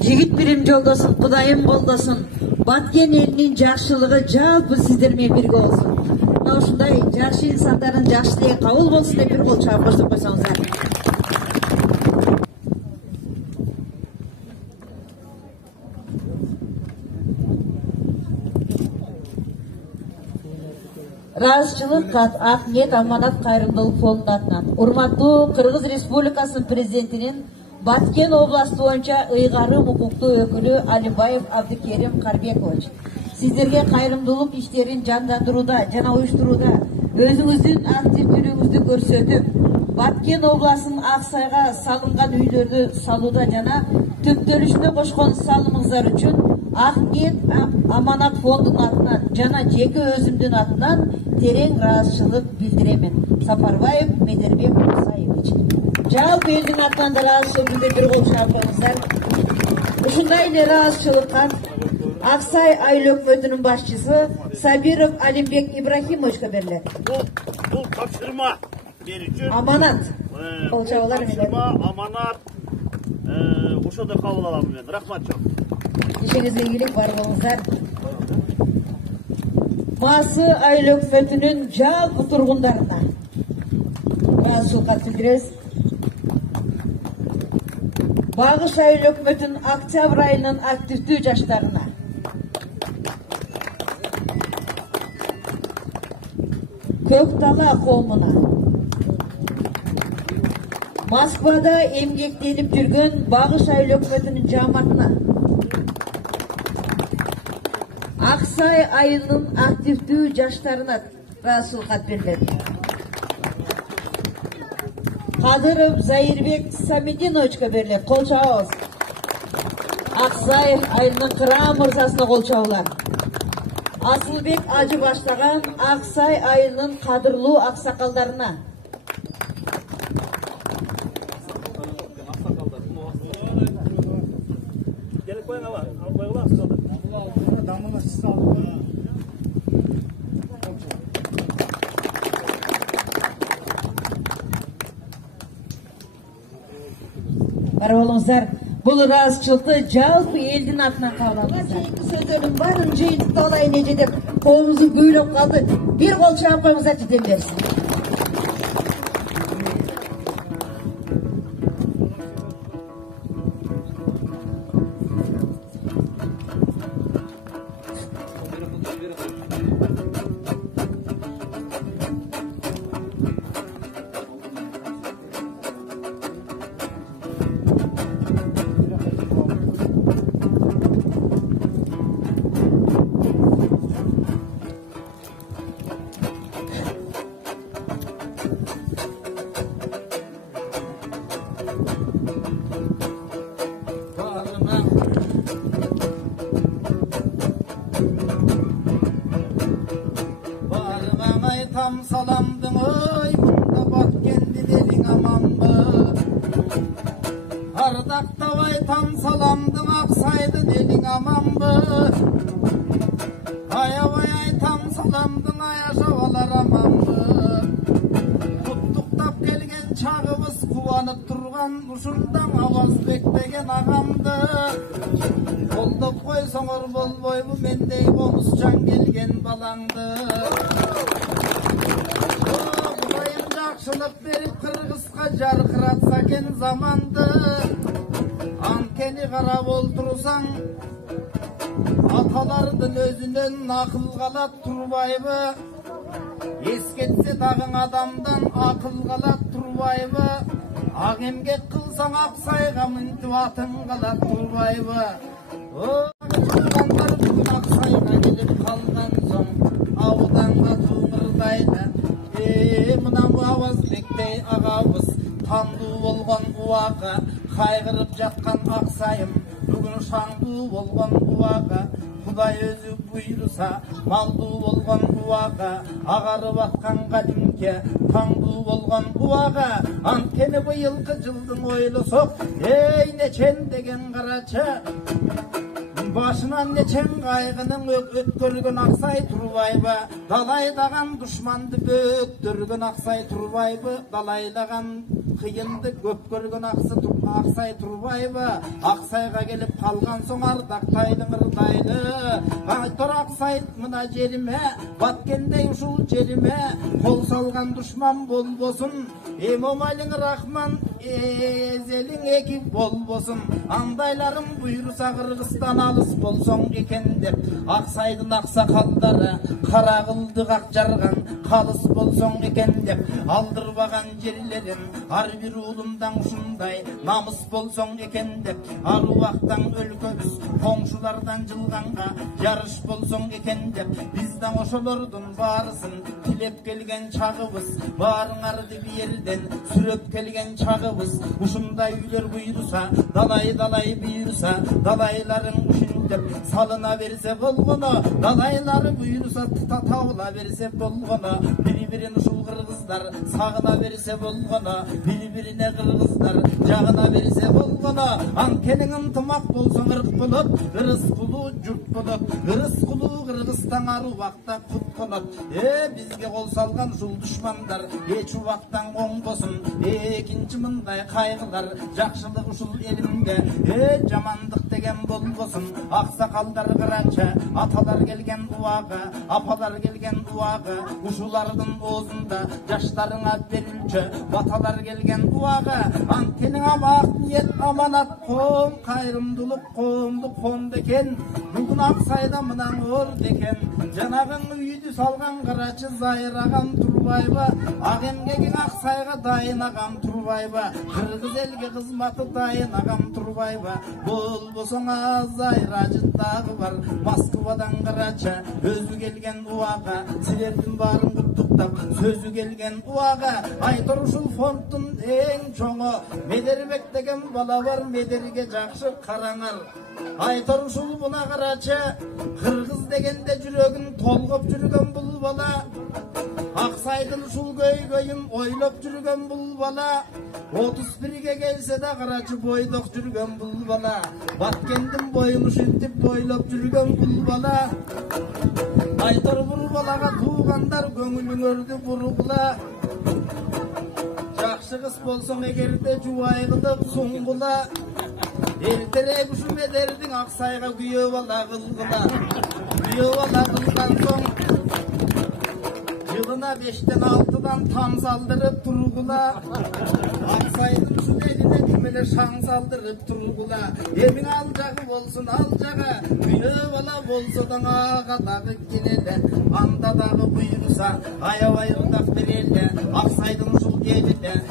Жигит бирим жолдосун, Кудайым колдосун. Баткен элинин жакшылыгы жалпы сиздер менен бирге болсун. Мына ушундай жакшы инсандардын жакшы тилеги кабыл болсун деп бир кол чаап көрсөтүп койсоңуздар. Ыраазычылык кат Акниет Аманат кайрымдуулук фондунун атынан. Урматтуу Кыргыз Республикасынын президентинин Баткен областы боюнча ыйгарым укуктуу өкүлү Алимбаев Абдыкерим Карбекович. Сиздерге кайрымдуулук иштерин жандандырууда жана уюштурууда өзүңүздүн активдүүлүгүңүздү көрсөтүп, Баткен областынын Аксайга салынган үйлөрдү салууда жана төптөлүшүнө кошкон салымыңыздар үчүн Акниет Аманат фондунун атынан жана жеке өзүмдүн атынан терең ыраазычылык билдиремин. Сапарбаев Медербек Мусаевич. Жалпы элдин атынан да ыраазычылык билдирип бир кол чаап коюңуздар. Ушундай эле ыраазычылык кат Аксай айыл өкмөтүнүн башчысы Сабиров Алимбек Ибрахимовичке берилет. Бул тапшырма бери үчүн Аманат. Кол чабуулар менен. Аманат ошондой кабыл алам мен. Рахмат жок. İşinizle ilgili var olunuzlar. Ması Ayıl Ökmeti'nin жалпы turgunlarına rahatsızlık bildiririz. Bağış Ayıl Ökmeti'nin oktyabr ayının aktivite yaşlarına Köktala komuna Moskvada emgeklenip yürgen Bağış Ayıl Ökmeti'nin cemaatine Aksay ayının aktivite yaşlarına rahatsızlık bildirdi. Kadırov Zairbek Samedinovichga beriladi. Qo'l chavuz. Aksay ayının Qira mirzasına qo'l chavuzlar. Asılbek Acı başlagan Aksay ayının qadırlı aksaqallarına. Gelip koyun ama. Koyun aksakallar. Damını siz aldınız. Barbolыңыздар, бұл разычылықты жалпы елдің атынан қабылдаңыздар. Сөздердің барын жиынтықта олайын еже деп, қолымызды бөліп қалды. Bir қол шағып қойыңыздар жетем берсін. Tam salamdın oy bunda bak kendin elin amandı. Ardakta vay tam salamdın aksaydın elin amandı. Aya vay ay tam salamdın ayaşavalar amandı. Tuttuktap gelgen çağımız kuvanıp durgan uşundan avaz beklegen ağamdı. Oldup koy soğur bol boy bu mendey bonuscan gelgen balandı. Yakşılık verip Kırgız'a jarkıratsa ken zamandı. Ankeni qarab oltursan atalardın özünün akıl qalat turbayбы. Esketse dağın adamdan akıl qalat turbayбы. Aq emgek kılsan Aksayga mintip atın qalat turbayбы. Tuğanlar bugün Aksayga gelip kalgan soň avdanга tuğmurdaydı. Mına bu avaz bektey ağabız tandu bolgan uvaga kaygırıp jatkan Aksayım bugün şandu bolgan uvaga Huday özü buyursa maldu bolgan uvaga agarıp atkan kadimke tandu bolgan uvaga ankeni bu yılkı jıldın oylu sok ey neçen degen qaraça başынан neçen qaygının ötkörgün Aksay turbayбы dalaydagan düşmandı böktürgün Aksay turbayбы dalaydagan kıyındı göpkörgün Aksay turbayбы Aksayga gelip kalgan soň ardaktaydyň ırdaylı qaytar Aksay mına jerime batkendey uşul jerime kol salgan düşman bolbosun Emomalyň Rahman ezelin ekip bolbosun andaylarım buyursa Kırgızstan alыс bolsoň eken dep Aksaydın aksakaldары kara kıldı akjargan kalыс bolsoň eken dep aldırbagan jerlerim har bir ulumdan uşunday namys bolsoň eken dep arubaktan ölköbüz koňşulardan jılganga yarış bolsoň eken dep bizden oşolordun barısın tilep kelgen çağыбыз barıňardy bir yerden sürep kelgen çağыбыз uşunday üýler buyursa dalay buyursa dalaylaryň uşunda деп салына берсе болгону, далайлары буйруса табыла берсе болгону, бири-бирин ушул кыргыздар сагына берсе болгону, бири-бирине кыргыздар жагына берсе болгону, анткени ынтымак болсоң ырк болот, Рыскулуу журт болот, Рыскулуу Кыргызстан ар убакта кут болот. Бизге кол салган ушул душмандар эч убактан оңбосун. Экинчи мындай кайгылар жакшылык ушул элимге жамандык деген болбосун. Аксакалдар кырача, аталар келген убага, апалар келген убага, ушулардын оозунда жаштарыңа берилчү, баталар келген убага, анткени амак ниет аманат коом, кайрымдуулук коомдук фонд экен. Бүгүн Аксайда мынан орду экен. Жанагың үйдү салган карачы зайраган турбайбы, ак эмгегиң Аксайга дайын агам турбайбы, кыргыз элге кызматы дайын агам турбайбы. Болбосоң зайрачы дагы бар, Москвадан карача өзү келген убага, силердин баарын куттуктап сөзү келген убага. Айтор ушул фонддун эң чоңу Медербек деген бала бар, Медерге жакшы караңар. Айтор ушул буна карачы, кыргыз дегенде жүрөгүн толгоп жүргөн бул бала. Аксайдын ушул көйгөйүн ойлоп жүргөн бул бала. 31ге келсе да карачы бойдок жүргөн бул бала. Баткендин боюн ушинтип бойлоп жүргөн бул бала. Айтор бул балага туугандар көңүлүңөрдү бургула. Жакшы кыз болсоң эгерде жубай кылып суңгула. Эртерээк ушу Медердин Аксайга күйөө бала кылгыла. Күйөө бала кылган соң жылына 5-тен 6-дан там салдырып тургула. Аксайдын ушул элине кимеле шаң салдырып тургула. Эмиң ал жагы болсун ал жагы, күйөө бала болсо да ага дагы келеле. Анда дагы буйруса аябай ырдап береле. Аксайдын ушул элине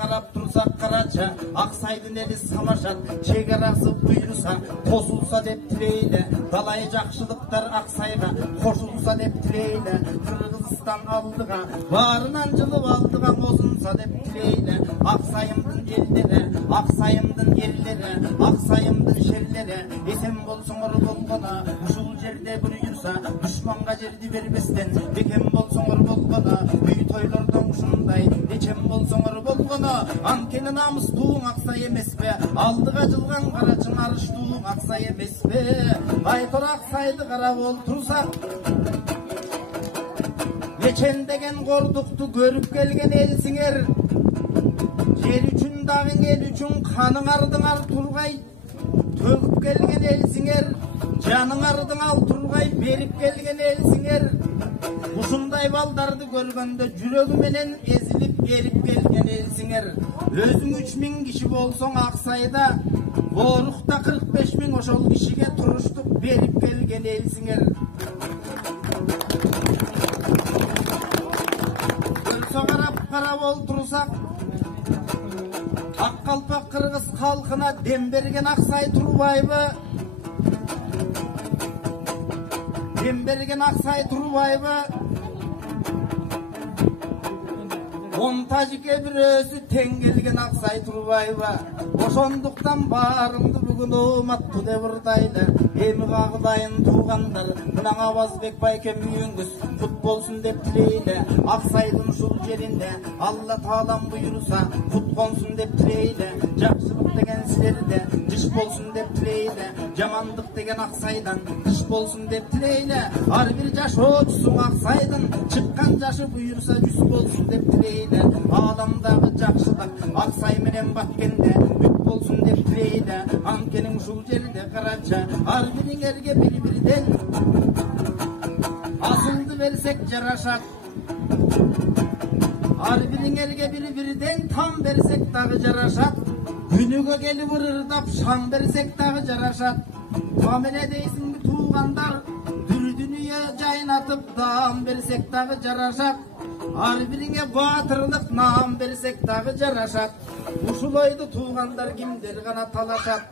карап турсак карача, Аксайдын эли самашат, чек арасы буйруса косулса деп тилейле. Далай жакшылыктар Аксайга кошулса деп тилейле. Кыргызстан алдыга баарынан жылып алдыга косулса деп тилейле. Аксайымдын элдери, Аксайымдын ерлери, Аксайымдын шерлери эсен болсоңор болгону, ушул жерде буйруса душманга жерди бербестен бекем болсоңор болгону, үй тойлордон ушундай нечем болсоңор болгону, анткени намыстууң Аксай эмеспи, алдыга жылган карачын арыштууң Аксай эмеспи. Айтор Аксайды карап олтурсак, нечен деген кордукту көрүп келген элсиңер. Жер үчүн дагы эл үчүн каныңардыңар тургай төгүп келген элсиңер. Жаныңардың ал тургай берип келген элсиңер. Ушундай балдарды көргөндө жүрөгү менен эзилип эрип келген элсиңер. Өзүң 3000 киши болсоң Аксайда, Боорукта 45 000 ошол кишиге туруштук берип келген элсиңер. Көрсө карап олтурсак, Ак калпак кыргыз калкына дем берген Аксай турбайбы? Дем берген Аксай турбайбы? Тажике бирөөсү тең келген Аксай турбайбы? Ошондуктан баарыңды бүгүн ооматтуу деп ырдайлы. Эми кагылайын туугандар, мына Абазбек байкем үйүңүз кут болсун деп тилейле. Аксайдын ушул жеринде Алла таалам буйруса кут консун деп тилейле. Жакшылык деген силерде диш болсун деп тилейле. Жамандык деген Аксайдан диш болсун деп тилейле. Ар бир жашоочусуң Аксайдын чыккан жашы буйруса 100 болсун деп тилейле. Аламдагы жакшылык Аксай менен Баткенде бүт болсун деп тилейле. Анткени ушул жерде карача ар бириңерге бири-бириден асылды берсек жарашат. Ар бириңерге бири-бириден там берсек дагы жарашат. Күнүгө келип ырдап шаң берсек дагы жарашат. Мамеле дейсиңби туугандар, дүрдүнүе жайнатып даам берсек дагы жарашат. Ар бириңе батырлык наам берсек дагы жарашат. ушулайды туугандар кимдер гана талашат.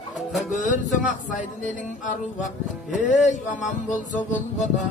Көрсөң Аксайдын элиң арубак, эй аман болсо болгону,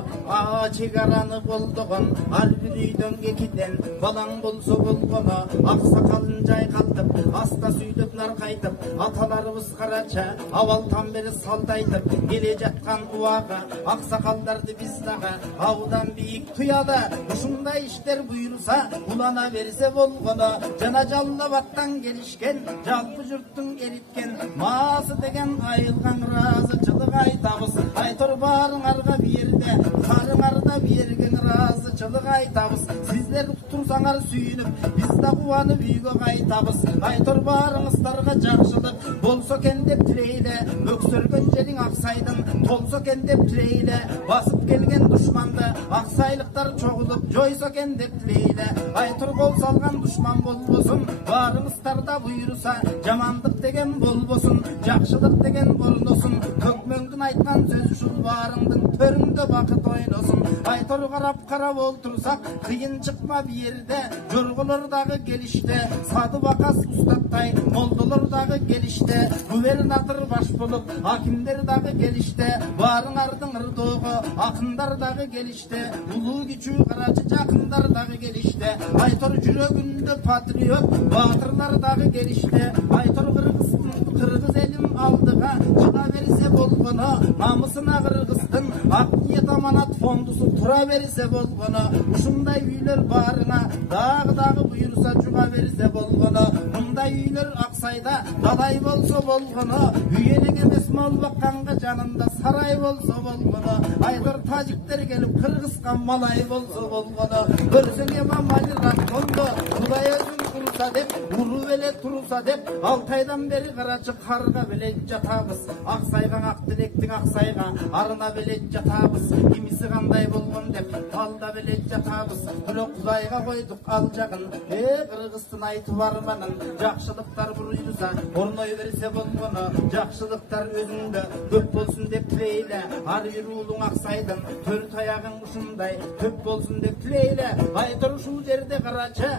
чек араны болдогон, ар бир үйдөн экиден балаң болсо болгону, аксакалын жайкалтып, аста сүйлөп наркайтып, аталарыбыз карача, абалтан бери салдайтып, келе жаткан убага, аксакалдарды биз дагы аудан бийик туяды. Ушундай иштер буйруса, улана берсе болгону, жана жаллабаттан келишкен, жалпы журттун эриткен, маасы деген айылган ыраазычылык айтабыз. Айтор барыңарга бирде, карыңарда берген ыраазычылык айтабыз. Сиздер турсаңар сүйүнүп, биз да кубанып үйгө кайтабыз. Айтор барыңыздарга жакшылык болсо экен деп тилейле, өксөргөн жериң Аксайдын толсо экен деп тилейле, басып келген душманды аксайлыктар чогулуп жойсо экен деп тилейле. Айтор кол салган душман болбосун, барыңыздарда буйруса, жамандык деген болбосун, жакшылык деген болносун. Көкмөңдүн айткан сөзү ушул барыңдын төрүңдө бакыт ойносун. Айтор карап олтурсак, кыйын чыкма бир жерде, жорголор дагы келиште, сады бакас устаттай, молдолор дагы келиште, губернатор баш болуп, акимдер дагы келиште, барыңардын ырдоого акындар дагы келиште, улуу күчүү карачы жакындар дагы келиште. Айтор жүрөгүндө патриот баатырлар дагы келиште. Айтор кыргыз элим алдыга чыга берсе болгону, намысына кыргыздын ак ниет аманат фондусу тура берсе болгону, ушундай үйлөр барыңа дагы буйруса чуга берсе болгону, мындай үйлөр Аксайда далай болсо болгону, үй элек эмес мал бакканга жанында сарай болсо болгону, Айтор тажиктер келип кыргызга малай болсо болгону, көрсөң эмамали рахмондо Кудай өзүн курса деп, уруп эле туруса деп, 6 айдан бери карачы карга беле жатабыз. Аксайга ак тилектин Аксайга арына беле жатабыз. Кимиси кандай болгон деп алда беле жатабыз. Бирок Кудайга койдук ал жагын, кыргыздын айтып арманын, жакшылыктар буйруса орной берсе болгону, жакшылыктар өзүндө көп болсун деп тилейле. Ар бир уулуң Аксайдын төрт аягың ушундай көп болсун деп тилейле. Айтор ушул жерде карачы,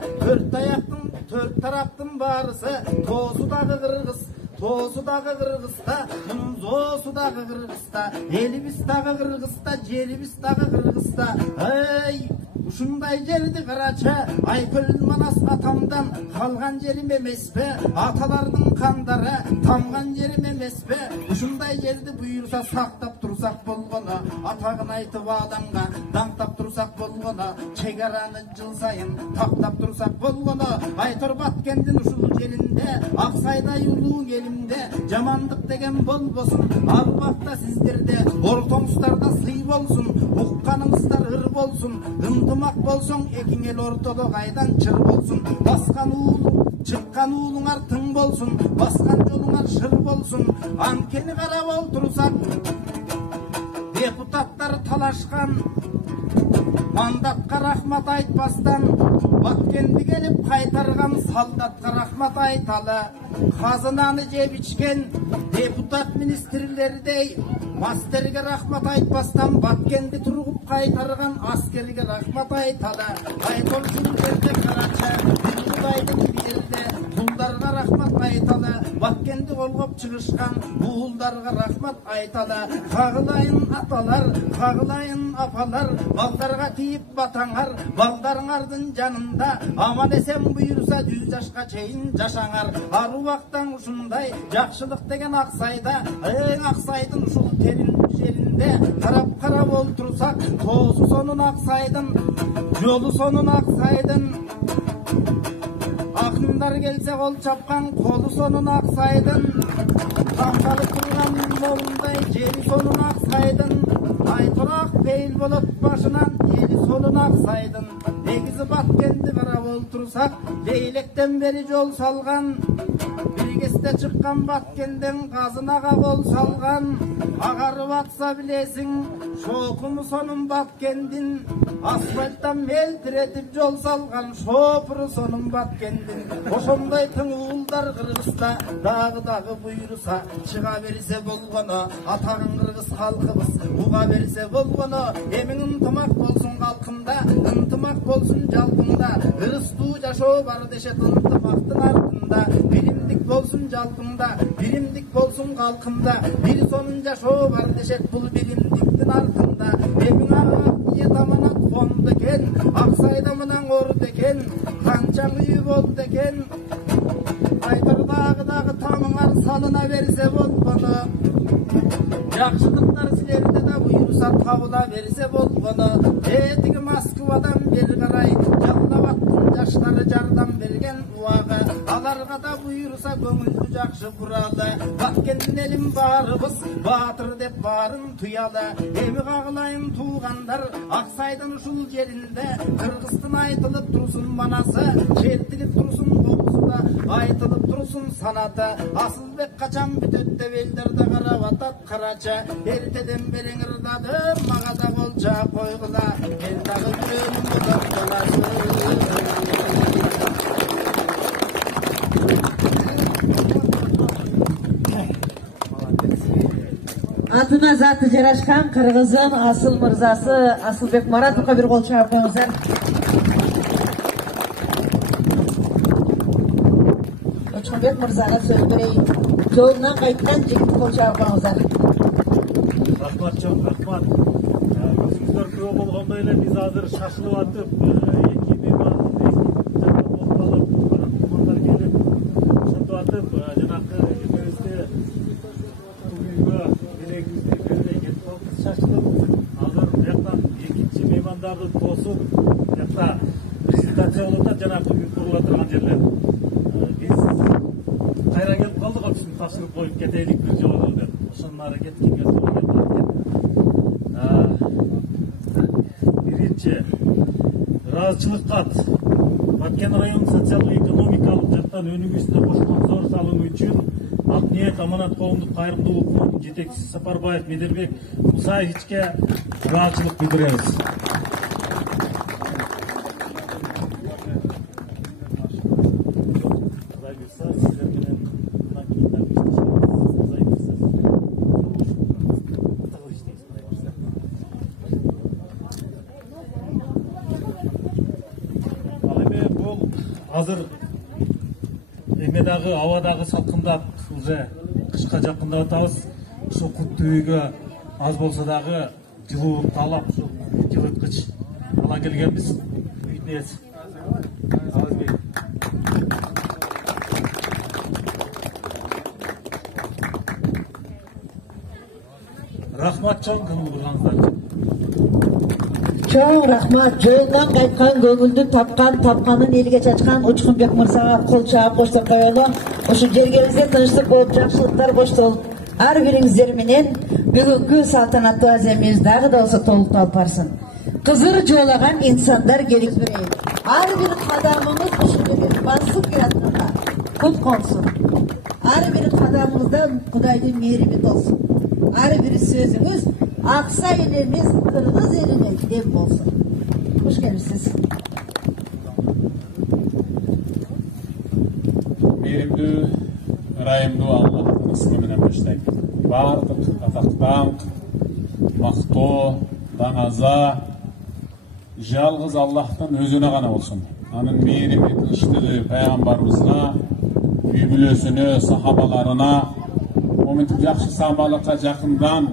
төрт тараптын баарысы тоосу дагы кыргыз, тоосу дагы кыргызда, мунун жоосу дагы кыргызда, элибиз дагы кыргызда, жерибиз дагы кыргызда. Ушундай жерди карачы, Айкөл Манас атамдан калган жерим эмеспи, аталардын кандары тамган жерим эмеспи. Ушундай жерди буйруса сактап турсак болгону, атагын айтып адамга даңктап турсак болгону, чек араны жыл сайын тактап турсак болгону, Айтор Баткендин ушул жеринде, Аксайдай улуу элимде жамандык деген болбосун. Ал убакта сиздерде ортоңуздарда сый болсун, укканыңыздар ыр болсун, ынтымак болсоң экиң эл ортодо кайдан чыр болсун. Баскан уул чыккан уулуңар тың болсун, баскан жолуңар шыр болсун. Анткени карап олтурсак, депутаттар талашкан, мандатка рахмат айтпастан, Баткенди келип кайтарган солдатка рахмат айталы. Казынаны жеп ичкен депутат министрлердей мастерге рахмат айтпастан, Баткенди тургуп кайтарган аскерге рахмат айталы. Айтор ушул жерде карачы, бир Кудайдын бир жерде тулдарга рахмат айталы. Баткенди колгоп чыгышкан уулдарга рахмат айталы. Кагылайын аталар, кагылайын апалар, балдарга тийип батаңар, балдарыңардын жанында аман эсен буйруса 100 жашка чейин жашаңар. Ар убактан ушундай жакшылык деген Аксайда, Аксайдын ушул терин жеринде карап олтурсак, тоосу сонун Аксайдын, жолу сонун Аксайдын, акындар келсе кол чапкан колу сонун Аксайдын, камсалып турган молундай жери сонун Аксайдын, Айтор ак пейил болот башынан ели сонун Аксайдын. Негизи Баткенди карап олтурсак, лейлектен бери жол салган, биргесте чыккан Баткенден казынага кол салган. Агарып атса билесиң, шоокуму сонун Баткендин, асфальттан мелтиретип жол салган шоопуру сонун Баткендин. Ошондой тың уул Kırgızlar Kırgızda dağı buyursa çığa verirse bolgono atağın Kırgız halkımız buğa verirse bolgono emin ıntımak bolsun kalkımda ıntımak bolsun jalkımda ırıstуу jaşoo var deşet ıntımaktın ardında birimdik bolsun jalkımda birimdik bolsun kalkımda bir sonun jaşoo var deşet bul birimdiktin ardında emin ağa niyet amanat fondu eken Aksayda mınan ordu eken kançalığı boldu eken Aytırdağı tamınar salına verse bolgono Yaxşılıklar silerinde de buyursa tavla verse bolgono Etigi Moskvadan beri karay Jallavattın yaşları jardan bergen uaga Alarga da buyursa gömüldü jakşı buralı Batkendin elim barыбыз Batır dep barın tuyalı Emi kağılayın tuğandar Aksaydan uşul yerinde Kırgıztın aytılıp dursun manası Çeltilip dursun kokusu da Aytılıp dursun sanatı Asılbek kaçan bütötte velderde karavatat karaça Erteden berin ırdadım Mağa da bolca koygula El dağı yürüyüm budan dolası Atına zatı jaraşkan Kırgız'ın asıl mırzası Asılbek Maratov'a bir kol çağırıp koyuңuzlar. Oçunbek Mırza'na söz vereyim. Жолунан кайткан жигит кол чабып коюңуздар. Рахмат чоң, рахмат. Өзүңүздөр күбө болгондой эле биз азыр шашылып атып, эки мейман токтолуп, меймандар келип, ошентип атып, жанакы эмебизди үйгө белегибизди бербей кетип калдык, шашылып. Азыр бияктан экинчи меймандарды тосуп, биякта презентация болуп атат, жанакы үй курула турган жерлер. Биз кайра келип калдык, ошону тапшырып коюп кетелик бир жолу деп. Ошонун ары кеткенге туура келип атат. Биринчи ыраазычылык кат. Баткен районунун социалдык-экономикалык жактан өнүгүүсүнө кошкон зор салымы үчүн Ак ниет аманат коомдук кайрымдуулук фондунун жетекчиси Сапарбаев Медербек Мусаевичке ыраазычылык билдиребиз. Азыр эме дагы аба дагы салкындап, уже кышка жакындап атабыз. Ушул куттуу үйгө аз болсо дагы жылуулук талап, ушул жылыткыч ала келгенбиз. Үйдүн ээси. Рахмат чоң көңүл бурганыңыздар. Чоң рахмат. Жолунан кайткан көңүлдү тапканын элге чачкан Учкунбек мырзага кол чаап коштоп коелу. Ошо жергебизде тынчтык болуп, жакшылыктар коштолуп, ар бириңиздер менен бүгүнкү салтанаттуу аземибиз дагы да болсо толукталып барсын. Кызыр жоолаган инсандар келип берейин. Ар бир кадамыңыз ушундай басып келатканда кут колсун. Ар бир кадамыңыздан Кудайдын мээрими толсун. Ар бир сөзүңүз Аксай элimiz Кыргыз элине дем болсун. Хош келипсиз. Мээримдүү, ырайымдуу Аллахтын исми менен баштайм. Баардык атактан, мактоо, даңаза жалгыз Аллахтын өзүнө гана болсун. Анын мээрими, тынчтыгы пайгамбарыбызга, үй бүлөсүнө, сахабаларына, моминтип жакшы сахабалыкка жакындан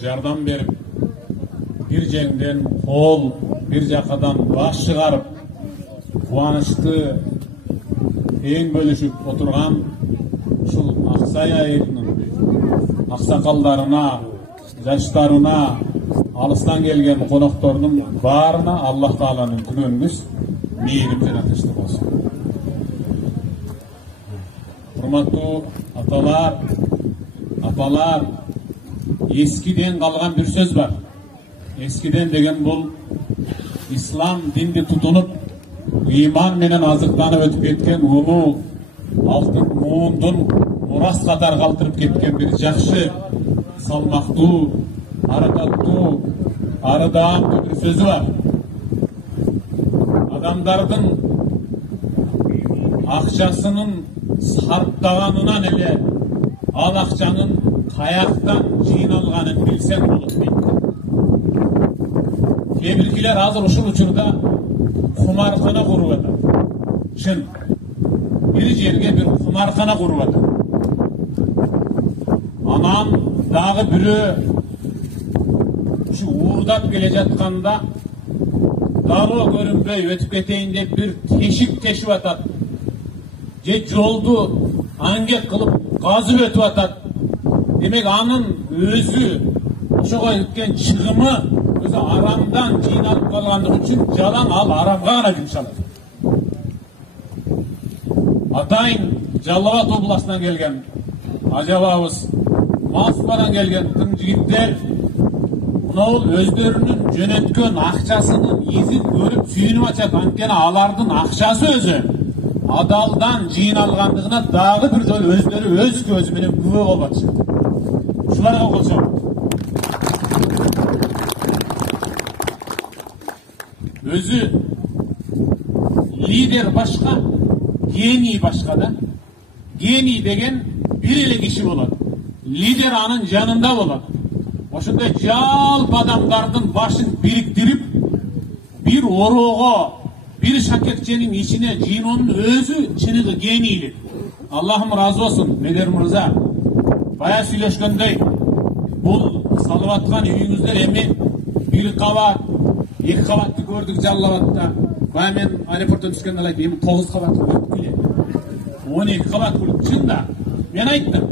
жардам берип, бир жеңден кол, бир жакадан баш чыгарып, кубанычты эң бөлүшүп отурган ушул Аксай айылынын аксакалдарына, жаштарына, алыстан келген коноктордун баарына Аллах Тааланын күнөөңүз мээрим жана тынчтык болсун. Урматтуу аталар, апалар, eskiden kalgan bir söz var. Eskiden degen bul İslam dindi tutunup iman menen azıklanıp ötüp ketken ulu altın muğundun muras kadar kaltırıp ketken bir jakşı salmaktуу, harakattуу, arıdağın bir sözü var. Adamdardın акчасынын сарптаганынан эле ал акчанын каяктан жыйналганын билсең болот дейт. Кээ биркилер азыр ушул учурда кумаркана куруп атат. Чын. Бир жерге бир кумаркана куруп атат. Анан дагы бирөө ушу уурдап келе жатканда дароо көрүнбөй өтүп кетейин деп бир тешик тешип атат. Же жолду аңгек кылып казып өтүп атат. Демек анын өзү ошого кеткен чыгымы өзү арамдан жыйналып калгандыгы үчүн жалаң ал арамга гана жумшалат. Атайын Жалал Абад областынан келген ажабабыз Москвадан келген тың жигиттер мынау өздөрүнүн жөнөткөн акчасынын изин көрүп сүйүнүп атышат. Анткени алардын акчасы өзү адалдан жыйналгандыгына дагы бир жолу өздөрү өз көзү менен күбө болуп атышат. Ушуларга кол чабат. Өзү лидер башка, гений башка да. Гений деген бир эле киши болот. Лидер анын жанында болот. Ошондой жалпы адамдардын башын бириктирип, бир ороого, бир шакекченин ичине жыйноонун өзү чыныгы генийлик. Аллахым разы болсун, Медер мырза. Бая сүйлөшкөндөй, бул салып аткан үйүңүздөр эми бир кабат, эки кабатты көрдүк Жалал Абадта. Бая мен аэропорттон түшкөндө айтып, эми 9 кабат көрдүк эле. 12 кабат көрдүк. Чында. Мен айттым.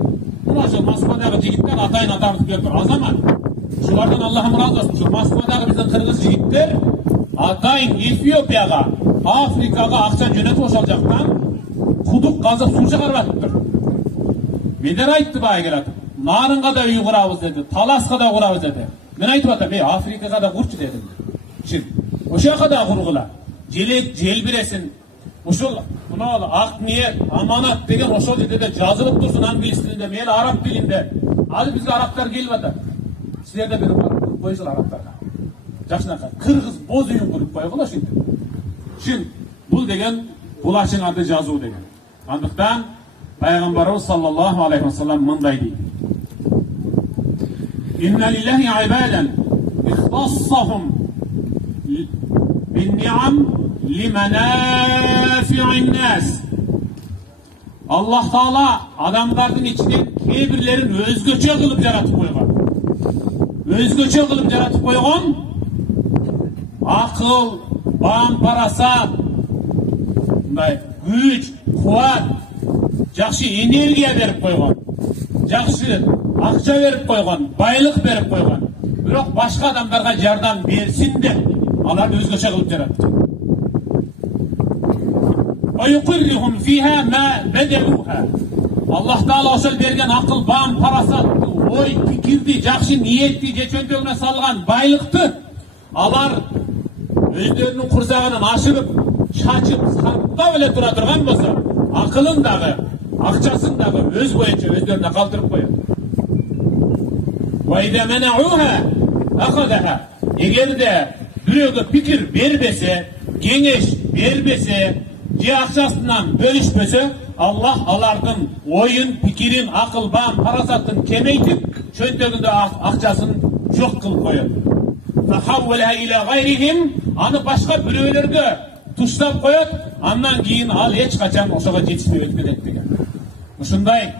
Ошо Москвадагы жигиттер атайын атап берип азамат. Шулардан Аллахым разы болсун. Москвадагы биздин кыргыз жигиттер атайын Эфиопияга, Африкага акча жөнөтүп ошол жактан кудук казып суу чыгарып атыптыр. Медер айтты бая келатып. Нарынга да үй курабыз деди, Таласка да курабыз деди. Мен айтып атам, Африкага да курчу дедим. Чын. Ошол жака да кургула. Желек желбиресин. Ошол мына ак ниет, аманат деген ошол жерде жазылып турсун англис тилинде, мен араб тилинде. Ал бизге арабтар келип атат. Силер да бир койсуңар арабтарга. Жакшынакай кыргыз боз үйүн куруп койгула ошентип. Чын. Бул деген бул ачыңарды жазуу деген. Андыктан Пайгамбарыбыз саллаллаху алейхи ва саллям мындай дейт. Инна лиллахи айбадан ихтассахум бин-ни'ам лиманафи'ин нас. Аллах Таала адамдардын ичинен кээ бирлерин өзгөчө кылып жаратып койгон. Өзгөчө кылып жаратып койгон. Акыл, бам парасат, мындай күч, кубат, жакшы энергия берип койгон. Жакшы акча берип койгон, байлык берип койгон. Бирок башка адамдарга жардам берсин деп аларды өзгөчө кылып жаратты. ويقرهم فيها ما بدلوها. Аллах Таала ошол берген акыл, бам, парасатты, ой, пикирди, жакшы ниетти же чөнтөгүнө салган байлыкты алар өздөрүнүн курсагынан ашырып, чачып, сарптап эле тура турган болсо, акылын дагы, акчасын дагы өз боюнча өздөрүнө калтырып коет. وإذا منعوها أخذها. Эгерде бирөөгө пикир бербесе, кеңеш бербесе, же акчасынан бөлүшпөсө, Аллах алардын ойын, пикирин, акыл, бам, парасатын кемейтип, чөнтөгүндө акчасын жок кылып коет. Аны башка бирөөлөргө туштап коет, андан кийин ал эч качан ошого жетишпей өтүп кетет деген. Ушундай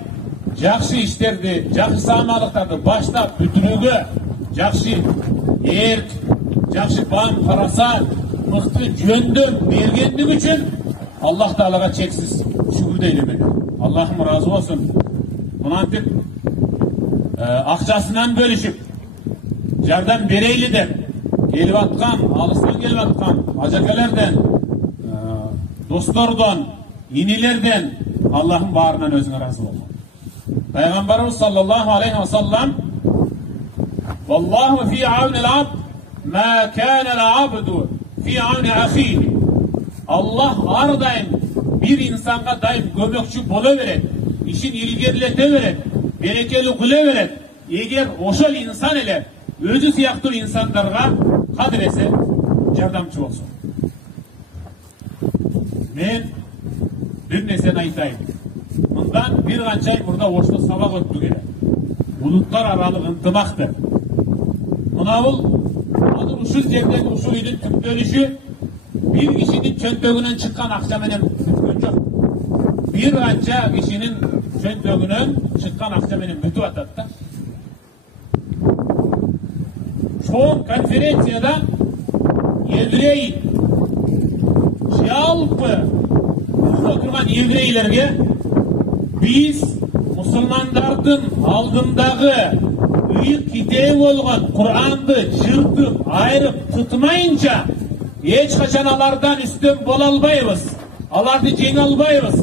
жакшы иштерди, жакшы саамалыктарды баштап бүтүрүүгө жакшы эрк, жакшы бам, парасат, мыкты жөндөм бергендиги үчүн Аллах Таалага чексиз шүгүр дейли. Аллахым разы болсун. Мынантип акчасынан бөлүшүп жардам берейли деп келип аткан, алыстан келип аткан ажакелерден, достордон, инилерден Аллахым баарынан өзүңө разы бол. Пайгамбарыбыз саллаллаху алейхи ва саллям "Валлаху фи аунил абд ма кана ал-абду фи ауни ахиhi." Аллах ар дайым бир инсанга дайым көмөкчү боло берет, ишин илгерилете берет, берекелүү кыла берет. Эгер ошол инсан эле өзү сыяктуу инсандарга кадыресе жардамчы болсун. Мен bir neseni aytayım. Bundan bir kança ay burada oşta sabak öttü gerek. Bulutlar aralık ıntımaktı. Mınavul adır uşul jerdeki uşul üydün tüptönüşü bir kişinin çöntögünden çıkan akşam menen bütkön çok. Bir kança kişinin çöntögünden çıkan akşam menen bütü atattı. Çoğun konferensiyada Evrey jalpı oturgan evreylerge biz musulmandardın aldındağı büyük kitap olgan Kur'an'dı jırtıp ayırıp tutmayınca hiç kaçan alardan üstün bol albayız. Alardı jeng albayız.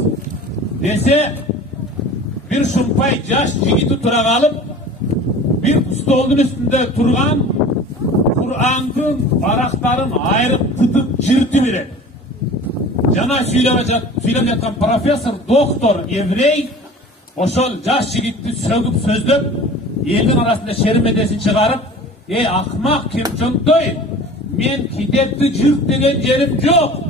Dese bir şumpay jaş jigiti tura kalıp bir stolun üstünde turgan Kur'an'ın barakların ayırıp tutup jırtı biri. Jana süylep yatan profesör, doktor, evrey oşol jaş jigitти sögüp sözdöp elin arasında şermedesin çıkarıp akmak kimçontoy men kitapты jırt degen jerim yok.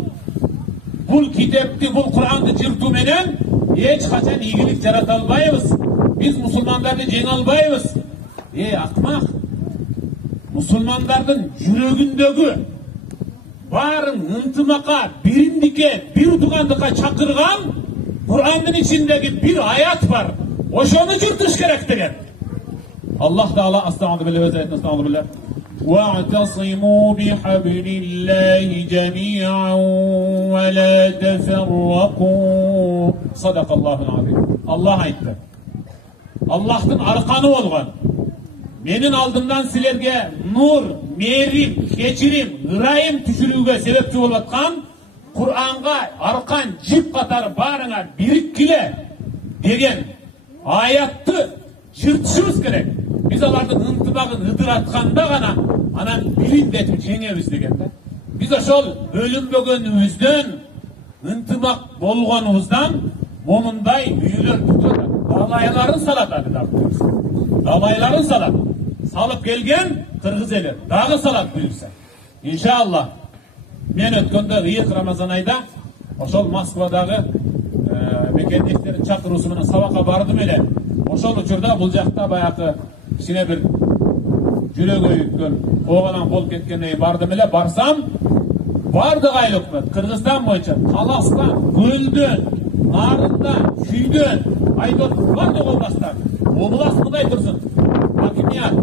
Bul kitapты, bul Kur'an'ды jırtуу menen hiç kaçan iyilik jarata albayбыз. Biz musulmandardı jeng albayбыз. Akmak. Musulmandardın yüreğindeki barın ıntımaka, birindike, bir tugandıka çakırgan Kur'an'ın içindeki bir ayet var. Oşonu jırtış gerek degen. Allah Teala estağfirullah ve zeytin estağfirullah. وَاعْتَصِمُوا بِحَبْلِ اللّٰهِ جَمِيعًا وَلَا تَفَرَّقُوا Sadakallahul azim. Allah ayıttı. Allah'ın arkanı olgan. Menin aldımdan silerge nur, merim, keçirim, ırayım tüşürüge sebepçi olatkan Kur'an'a arkan jip katar barına birikkile degen ayattı jırtışımız gerek. Biz alardın ıntımağın ıdıratkanda gana anan bilindetip jengemiz degende. Biz oşol ölüm bögönümüzdön ıntımak bolgonumuzdan momunday büyüler tutuyor. Dalayların salatadı da. Dalayların salat. Salıp gelgen Kırgız eli. Dağı salat buyursa. İnşallah. Men ötkönde ıyık Ramazan ayda oşol Moskvadağı mekendeklerin çakırusumuna sabaka bardım ele. Oşol uçurda bul jakta bayakı kişine bir jürögö yütkön oğalan bol ketkendeyi bardım ele. Barsam bardı gaylı hükmet. Kırgızstan boyunca Kalas'tan, Göl'dön, Narın'dan, Şüydön Aydın bardı olmazlar. Oğulas mıday dursun. Hakimiyat,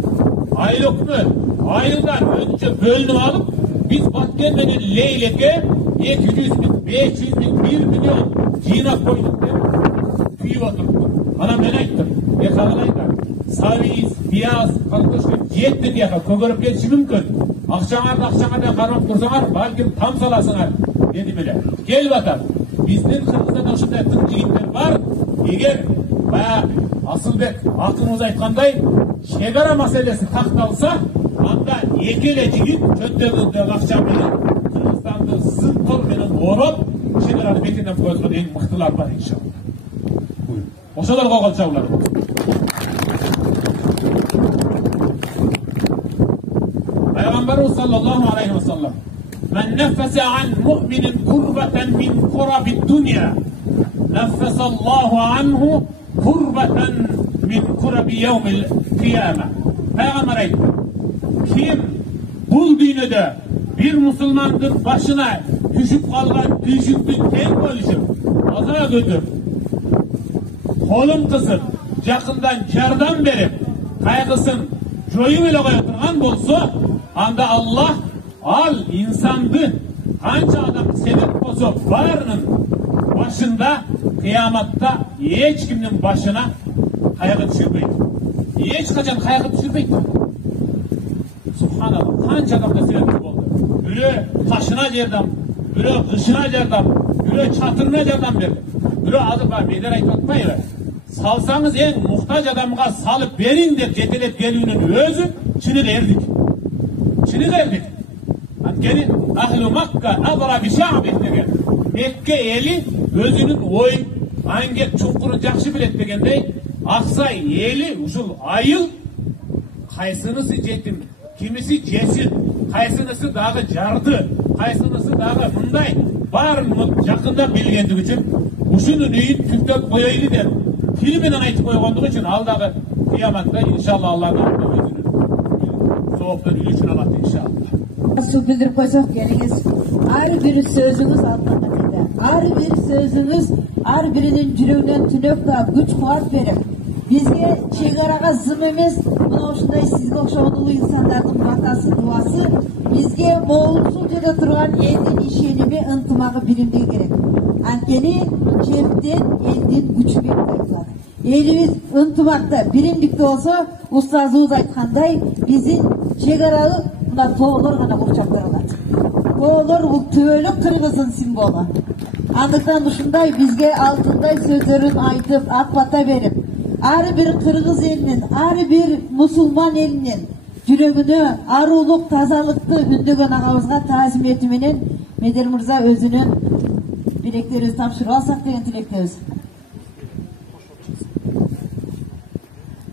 aile hükmet, aileden önce bölünü alıp biz Batkende'nin leyleke 200 bin, 500 bin, 1 milyon cina koyduk diye tüyüp oturduk. Ana ben ayttım. Yakalayda. Saviz, piyaz, kartoşka, yetti diye kögörüp geçişi mümkün. Akşamlarda karmak dursalar, balkim tam salasınlar. Dedim öyle. Gel bakalım. Bizden Kırgız'dan oşunda tüm jigitler var. Eğer bayağı Asılbek aklımız aytkanday şegara meselesi taktalsa anda ekele jigit çöntөгүндө акча менен Kırgızстанды zıt tol menен oroп şegarаны бетинен көзгөн эң мыктылар бар иншалла. Ошолорго кол чабуулар. Peygamberimiz sallallahu aleyhi ve sellem men nefese an mu'minin kurbeten min kurabid dünya nefesallahu anhu kurbeten min kurabi yevmil kıyame. Peygamber ayıttı. Kim bul dünyada bir Müslümandır başına düşüp kalgan tüyşüktün tek bölüşüp azaya götür. Kolun kısıp yakından yardım verip kaygısın joyup ele koya turgan bolsa anda Allah al insandı kança adam sebep bolsa barının başında kıyamatta hiç kimnin başına kaygı düşürmeydi. Hiç kaçan kaygı düşürmeydi. Subhanallah. Kança adamda sebepçi oldu. Biri taşına yerden, biri kışına yerden, biri çatırına yerden verdi. Biri azı var, beyler ayıp atmayı ver. Salsanız en muhtaç adamına salıp verin de cetelep gelinin özü çini verdik. Çini verdik. Gelin ahlu Makka adra bi şa'bih degen. Mekke eli özünün oy hangi çukurun jakşı bilet degendey Aksay eli usul ayıl kaysınısı jetim kimisi jesin kaysınısı dağı jardı kaysınısı dağı mınday Bарын жақында білгендік үшін ушуну нейін түптеп қойайлы деп тилменен айтып қойғандығы үшін алдағы қияматта иншалла Аллахтан өзінің соғыптан үлесін алады иншалла. Су білдіріп қойсақ келіңіз. Ар бір сөзіңіз алтынға тиді. Ар бір сөзіңіз ар бірінің жүрегінен түнек тауып күч қуат беріп, бізге шекараға зым емес, мына осындай сізге ұқсаған ұлы инсандардың батасы дуасы бізге молсул жерде тұрған елдің ишенімі ынтымағы білімдей керек. Анткени чептен елден күч береді. Еліміз ынтымақта, білімдікті болса, ұстазымыз айтқандай, біздің шекаралық мына тоғылар ғана құрчақтар алады. Тоғылар бұл түбөлік қырғыздың символы. Андықтан ұшындай бізге алтындай сөздерін айтып, ат-бата беріп, ар бір қырғыз елінен, ар бір мұсылман елінен жүрегіне арулық, тазалықты үндеген ағамызға тазим етіменен Медер Мырза өзінің білектерімізді тапшырып алсақ деген тілектеміз.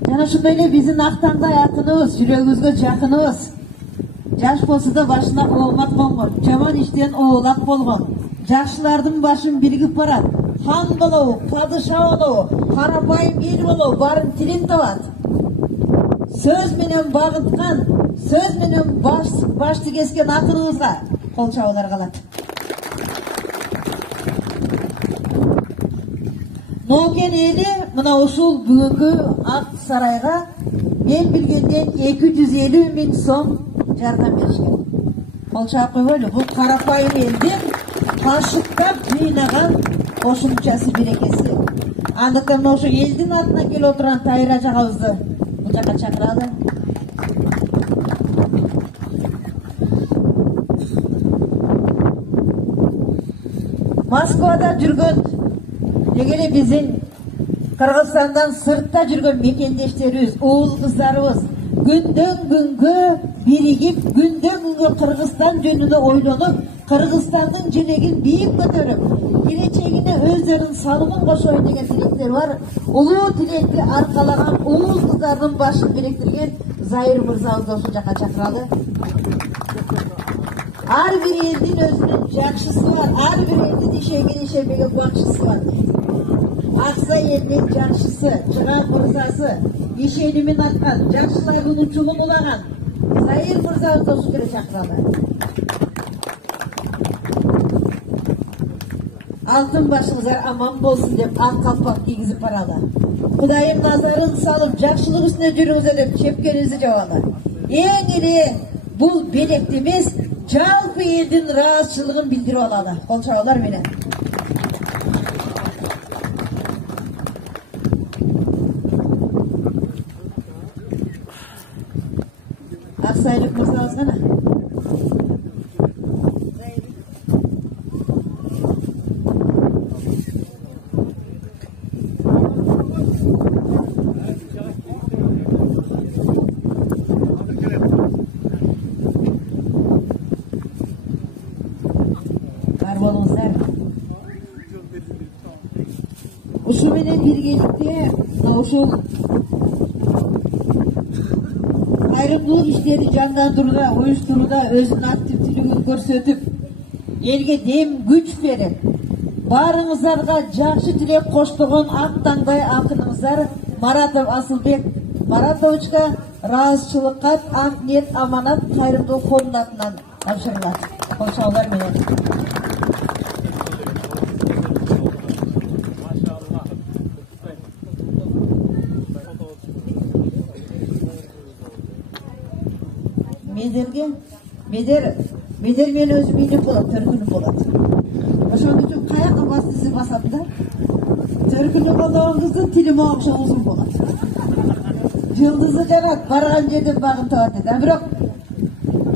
Жана шындай эле биздин актаңдай акыныбыз, жүрөгүбүзгө жакыныбыз. Жаш болсо да башына оомат конгон, жаман иштен оолак болгон. Жакшылардын башын биригип барат. Хан болобу, падыша болобу, карапайым эл болобу, баарын тилин табат. Сөз менен багыткан, сөз менен башты кескен акыныбызга кол чабуулар калат. Нокен эли мына ушул бүгүнкү ак сарайга мен билгенден 250 миң сом жардам беришкен. Кол чаап койбойлу, бул карапайым элдин кашыктап жыйнаган кошумчасы берекеси. Андыктан ошо элдин атынан келип отурган Тайыр ажагабызды бул жака чакыралы. Москвада жүргөн дегеле биздин Кыргызстандан сыртта жүргөн мекендештерибиз, уул кыздарыбыз күндөн күнгө биригип, күндөн күнгө Кыргызстан жөнүндө ойлонуп, Кыргызстандын желегин бийик көтөрүп, келечегине өздөрүнүн салымын кошоюн деген тилектер бар. Улуу тилекти аркалаган уул кыздардын башын бириктирген Зайыр мырзабызды ошол жака чакыралы. Ар бир элдин өзүнүн жакшысы бар, ар бир элдин ишенген бакчысы бар. Аксай элдин жакшысы, Чыган мырзасы, ишенимин аткан, жакшылардын учулун улаган Зайыр мырзабызды ошол жерге чакыралы. Алтын башыңыздар аман болсын деп ак калпак кийгизип баралы. Кудайым назарын салып, жакшылык үстүнө жүрүңүздөр деп чепкениңизди жабалы. Эң эле бул белекти эмес, жалпы элдин ыраазычылыгын билдирип алалы. Кол чабуулар менен. Аксайлык мырзабыз гана. Ушу менен биргеликте ушул айрымдуулук иштерин жандандырууда, уюштурууда өзүнүн активдүүлүгүн көрсөтүп, элге дем күч берип, баарыңыздарга жакшы тилек коштогон ак таңдай акыныңыздар Маратов Асылбек Маратовичка ыраазычылыкка ант ниет аманат кайрымдуулук фондунун атынан тапшырылат. Кол чабуулар менен. Медер мен өзім үйнеп болады, төркініп болады. Ошон үчүн каяка бастысы басат да, төркініп болған кыздын тили мага окшоп узун болот. Жылдызы жарат, барган жерден багын табат дейт. Бирок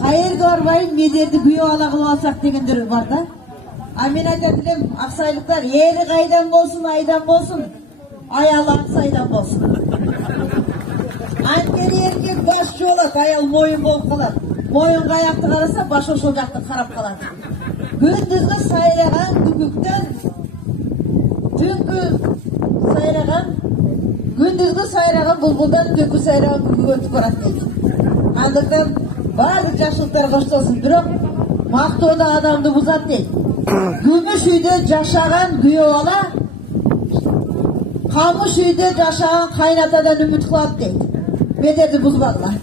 кайерге барбайын Медерди күйөө ала кылып алсак дегендер бар да. А мен айтат элем, аксайлыктар, эри кайдан болсун, айдан болсун, аялы аксайдан болсун. Анткени эркек башчы болот, аял моюн болуп калат. Моюнга аякты караса, баш ошол жакты карап калат. Күндүзгү сайраган күкүктөн, түнкү сайраган, күндүзгү сайраган булбулдан түнкү сайраган күкүгө өтүп барат дейт. Андыктан баардык жакшылыктар коштолсун, бирок мактоо да адамды бузат дейт. Gümüş uyda jaşagan güyola, kamış uyda jaşagan kaynatadan ümit kılap deydi. Bederdi buzballa.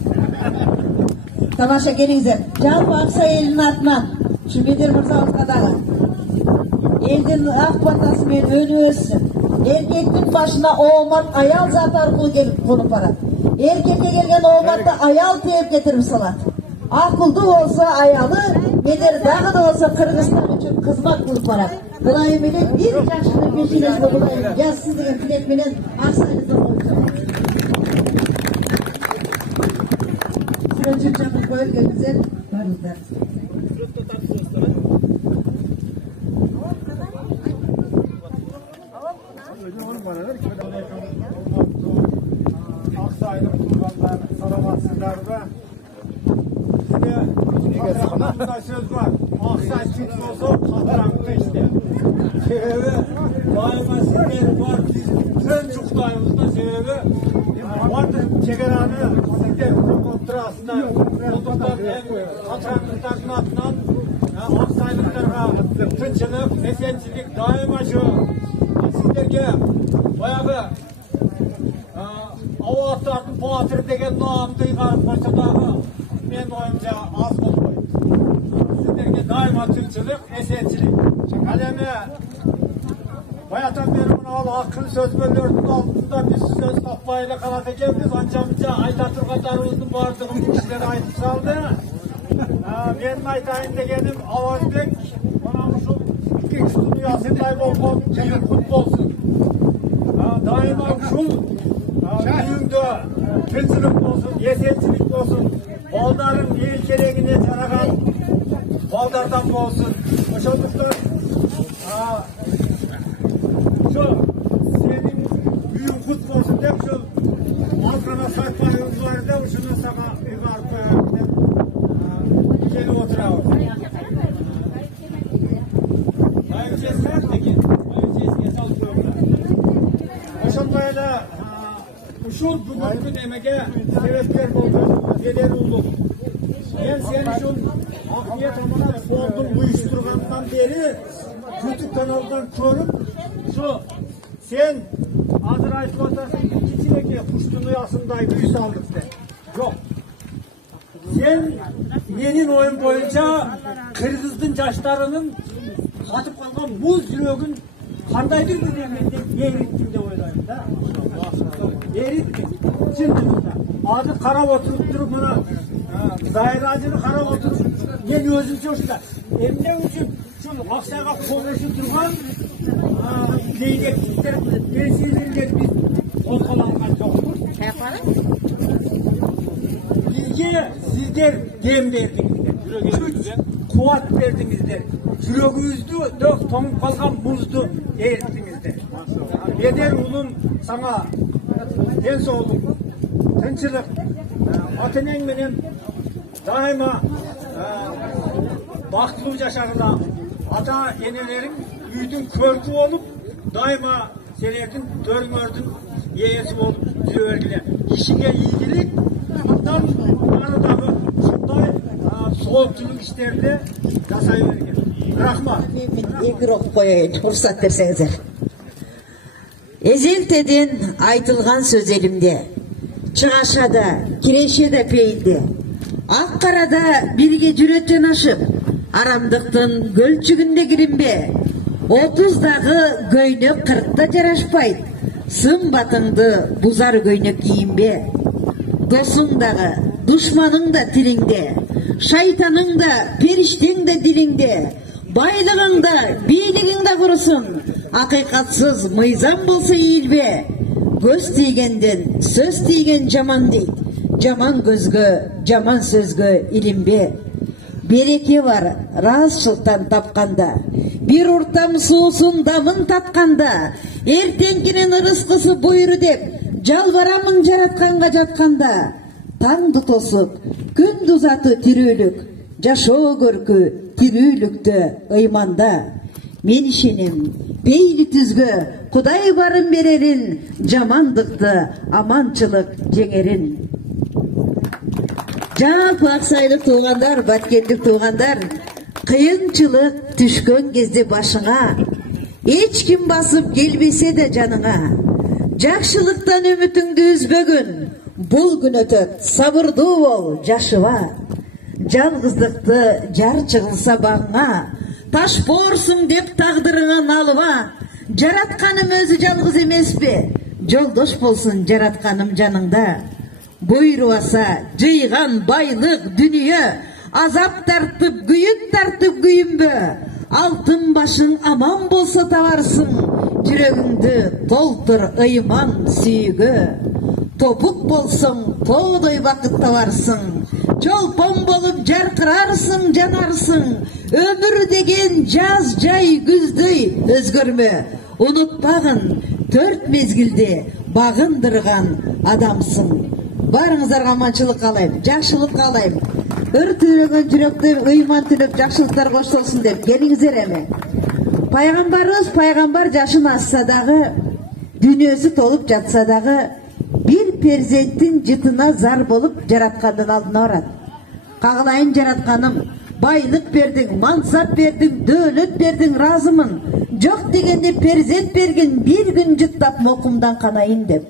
Tamaşa gelingizler. Can baksa elinin atman. Şu Bedir Mırza'mızga dağı. Elden ak batası men önü össün. Erkektin başına oğman ayal zat arkılı gelip konup barat. Erkekte gelgen oğmandı ayal teyip getirip salat. Akıldı olsa ayalı, Bedir dağı da olsa Kırgızstan için kızmak kılıp barat. Kılayım ile bir yaşını peşinizde bulayım. Yazsın degen tilek menen aksayınızda koyacağım. Sürüncük çapı koyulgen güzel varızlar. Aksaylık kurbanlar, salamatsızlar ve Aksaylıkta söz var. Aksay çık olsa katıranlıkta işte. Sebebi daima sizler var. Biz tüm çuktayımızda sebebi vardır çekeranı sizler kontrolasında olduklar katıranlıkların altından Aksaylıklarına tınçılık, esençilik daima şu sizlerge bayağı Avatar'ın Bahatır degen namdı yıkarıp koysa dağı men oyunca az olmayın. Sizlerge daima tınçılık, esençilik. Kaleme bayatan beri bunu al, hakkın söz bölürdün altında biz söz tapmayla kalat ekemiz. Ancamca aydatırgadarımızın vardığım kişilere aytıp saldı. Benim aytayın degenim Avazbek, bana şu iki dünyasınday olmam, kemik kutlu olsun. Daima şu düğünde tınçılık olsun, yesençilik olsun, baldarın el kereğine tarakan baldardan mı olsun. Hoşçakalın. Şu senin büyük kutlu olsun deyip şu altına sayfayımız var da şunu sana yukarı koyalım deyip gelip oturalım. Hayır sesler peki. Hayır sesine çalışıyorlar. Hoşçakalın. Şu bugünkü emeğe sebepler oldu, bedel oldu. Ben seni şu afiyet olmadan soğudum uyuşturgandan beri YouTube kanalından görüp şu sen adır ayıp atarsın içine ki kuştuğunu yasınday büyü saldık de. Yok. Sen benim oyun boyunca Kırgız'ın yaşlarının atıp kalkan buz yüreğin kandaydır bir demende yerittim de oylayım da. Yerittim. Şimdi adı kara oturup durup bana dairacını kara oturup ne gözüm çoşta. Emne için şu aksaya konuşup durman leyleklikler gençlerinde biz kozgalanlar yoktur. Bizge sizler dem verdinizler. Kuvat verdinizler. Yüreğinizde dök tonup kalkan buzdu erittinizler. Bedel ulum sana en soğudum. Tınçılık. Atenen benim daima baktlı yaşarlar. Ata enelerin büyüdün körkü olup daima senedin dörmördün yeyesi olup düverdiler. İşine iyilik bundan aradağı şunday soğukçuluk işlerde yasayıverirken. Rahmat. Mikrofon koyayım, fırsat versenize. Ezelteden aytılgan söz elimde. Çıgaşada, kireşede peyinde. Akkarada birge cüretten aşıp, aramdıktın gölçügünde girinbe. 30'дағы göynök 40'ta jaraşpayt. Sım batыңды buzar göynök giyinbe. Dosуң дағы, düşmanıң da tilingde. Şaytanıң da, perişteң de dilingde. Байлығың da, бийлигиң да kurusun. Akikatsız mıyzam bolsa iyilbe. Göz tiygenden, söz tiygen jaman deyt. Jaman gözgö, jaman sözgö ilimbe. Bereke var razçılıktan tapkanda. Bir ortam suusun damın tatkanda. Ertenkinin ırıskısı buyuru dep. Жалбарамың жаратканга жатканда. Таң тутосуп, күндүз аты тирүүлүк. Жашоо көркү тирүүлүктө ыйманда. Мен ишенем, бейли түзгө Кудай барын берерин, жамандыкты аманчылык жеңерин. Жалпы Аксайлык туугандар, Баткендик туугандар, Kıyınçılık düşkön gezdi başına, hiç kim basıp gelbese de canına. Жақшылықтан үмітіңді үзбөгін, бұл күн өтөт, сабырды бол, жашыва. Жалғыздықты жар чығылса бағыңа, таш борсың деп тағдырыңа налыва. Жаратқаным өзі жалғыз емес пе, жолдош болсын жаратқаным жаныңда. Бұйруаса жиған байлық дүние, азап тартып, күйінбі. Алтын башың аман болса табарсың, жүрегіңді толтыр ыйман сүйігі. Топық болсың, тоғдай бақыт табарсың, жолпон болып жарқырарсың, жанарсың. Өмір деген жаз, жай, күздей өзгөрмө. Ұнытпағын, 4 мезгілде бағындырған адамсың. Барыңыздарға аманшылық қалайым, жақсылық қалайым. Өртүреген жүректер ыйман тілеп жақсылықтар қоштолсын деп келіңіздер әме. Пайғамбарымыз пайғамбар жашын асса дағы, дүниесі толып жатса дағы, bir перзенттің жытына зар болып жаратқандан алдына барады. Қағылайын жаратқаным, байлық бердің, мансап бердің, дөлөт бердің, разымын. Жоқ дегенде перзент берген, bir күн жыттап моқымдан қанайын деп.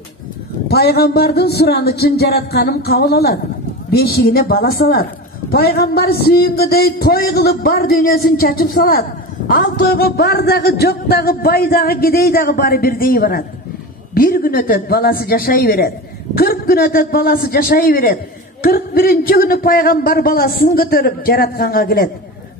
Пайғамбардың сұранышын жаратқаным қабыл алады, бешігіне бала салады. Пайғамбар сүйінгідей той қылып бар дүниесін чачып салады. Ал тойға бардағы, жоқтағы, байдағы, кедейдағы бары бірдей барады. Bir gün ötet balası жашай береді. 40 gün ötet balası жашай береді. 41-ші күні пайғамбар баласын көтеріп жаратқанға келеді.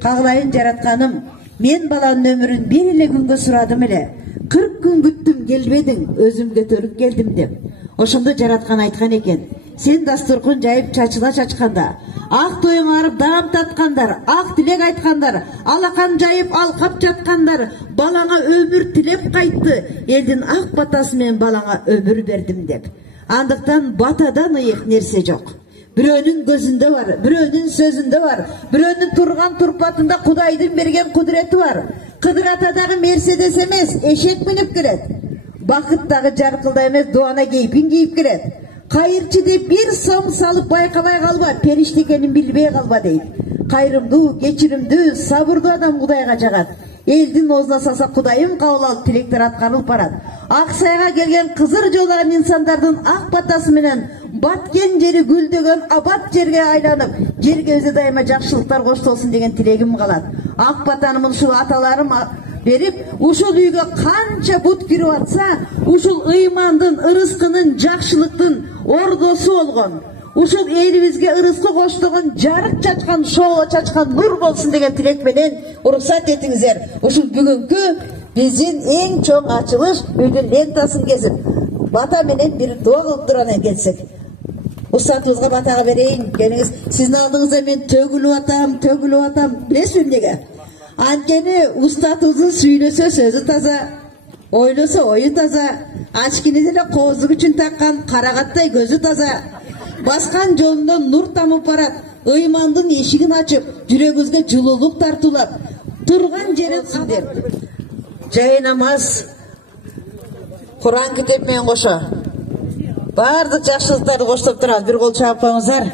Қағылайын жаратқаным, мен баланың өмірін бір еле күнге сұрадым еле. 40 күн күттім, келбедің, өзім көтеріп келдім деп. Ошымды жаратқан айтқан екен. Сен дастұрқын жайып чачыла чачқанда, ақ тойың арып дағам татқандар, ақ тілек айтқандар, алақан жайып алқап жатқандар, балаңа өмір тілеп қайтты, елдің ақ батасымен балаңа өмір бердім деп. Андықтан батадан ұйық нәрсе жоқ. Біреуінің көзінде бар, біреуінің сөзінде бар, біреуінің тұрған тұрпатында Құдайдың берген құдіреті бар. Қыдыратадағы мерседес емес, ешек мініп келеді. Бақыттағы жарқылда емес, дуана кейпін кейіп келеді. Қайырчы деп bir сом салып байқалай қалба, періште екенін білбей қалба дейді. Қайырымды, кешірімді, сабырды адам Құдайға жағады. Елдің озына салса Құдайым қабыл алып тілектер атқарылып барады. Ақсайға келген қызыр жолаған инсандардың ақ батасыменен баткен жері гүлдеген абат жерге айланып, жерге өзі дайыма жақсылықтар қоштолсын деген тілегім қалады. Ақ батанымын шул аталарым беріп, ушул үйге қанша бұт кіріп атса, ушул ыймандың, ырысқының, жақшылықтың ордосы олған. Ушул елімізге ырысқы қоштығын жарық чачқан, шоуы чачқан нұр болсын деген тілекпенен ұрықсат етіңіздер. Ушул бүгінгі біздің ең чоң ачылыш үйдің лентасын кесіп, бата менен бір дуа қылып тұран келсек. Ұстатымызға батаға берейін, келіңіз. Сіздің алдыңызда мен төгілу атам, білесің неге? Анкені ұстатымыздың сөйлесе сөзі таза, ойласа ойы таза, ашкенеден қозық үшін таққан қарағаттай көзі таза. Басқан жолынан нұр тамып барат, ыймандың ешігін açып, жүрегіңізге жылулық тартулап, тұрған жеріңіздер. Жай намаз, Құран кітепмен қоша. Барлық жақсылықтарды қоштап тұрады, бір қол шағып қойыңыздар.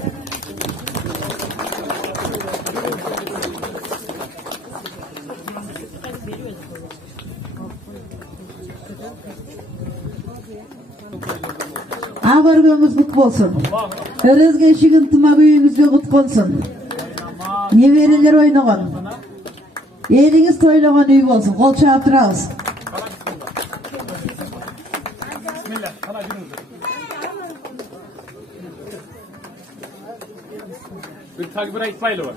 Ağırgömüz kutlu olsun. Örezge eşigin tımak üyümüzde kutlu olsun. Neveriler oynagan. Eliniz toylagan üy olsun. Kol çağıp durağız. Bir takbir aytmaylı var.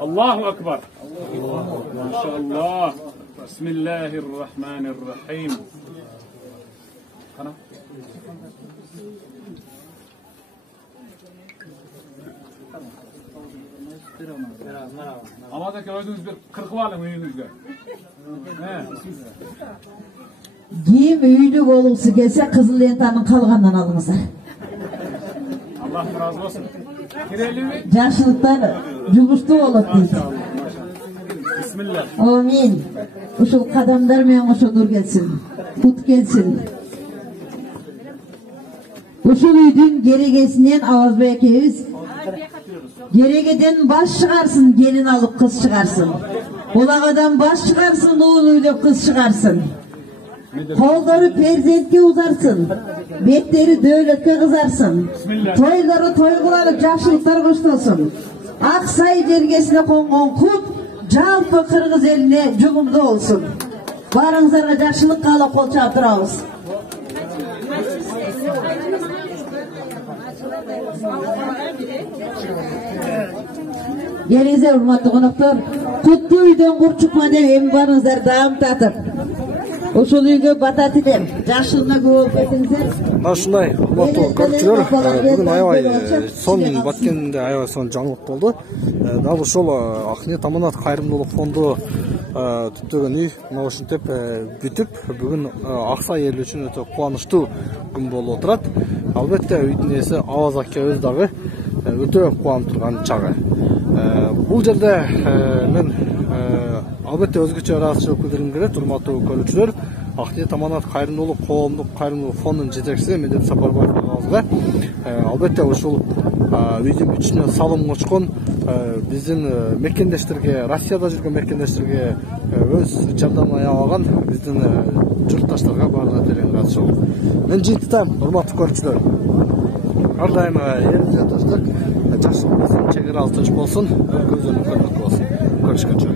Allahu Akbar. Maşallah. Bismillahirrahmanirrahim. Kana. Amazaki özünüz bir kırkı var mı uyunuzda? Kim üylük olursa gelse Kızıl Lenta'nın kalgandan alınızlar. Allah razı olsun. Kireli mi? Yaşlılıklar cumuştu olur deydi. Bismillah. Amin. Uşul kadamlar men uşul nur gelsin. Tut gelsin. Uşul üydün geregesinden Avaz Bey ekimiz Geregeden baş çıkarsın, gelin alıp kız çıkarsın. Bulağadan baş çıkarsın, oğluyla kız çıkarsın. Kolları perzentke uzarsın. Betleri dövletke kızarsın. Toyları toy kılalık, yaşlılıklar koştolsun. Aksay dergesine kongon kut, jalpı Kırgız eline cugumda olsun. Barыңızlarga жақсылық қалап қол чап тұрабыз. Келіңіздер, урматтуу коноктор, куттуу үйдөн кур чыкма деп эми барыңыздар даам татып. Ошол үйгө бата тилем. Жакшылыгына көп болуп кетиңиздер. Мына ушундай урматтуу көрүүчүлөр, бүгүн аябай сон баткенде аябай сон жаңылык болду. Дал ошол Акниет Аманат кайрымдуулук фонду түптөгөн үй мына ушинтип бүтүп, бүгүн Аксай эли үчүн өтө кубанычтуу күн болуп отурат. Албетте үйдүн ээси Аваз аке өз дагы өтө кубанып турган чагы. Бул жерде мен албетте өзгөчө ыраазычылык билдиргим келет, урматтуу көрүүчүлөр. Акниет Аманат кайрымдуулук коомдук кайрымдуулук фондунун жетекчиси Медет Сапарбаев агабызга албетте ушул үйдүн ичине салым кочкон биздин мекендештерге, Россияда жүргөн мекендештерге өз жардамын аябаган биздин журтташтарга баарына терең ыраазычылык. Мен жыйынтыктайм, урматтуу көрүүчүлөр. Ар дайым элибизге тынчтык, жакшылык болсун, чек ара алып тынч болсун, өлкөбүздөн көрмөк болсун. Көрүшкөнчө.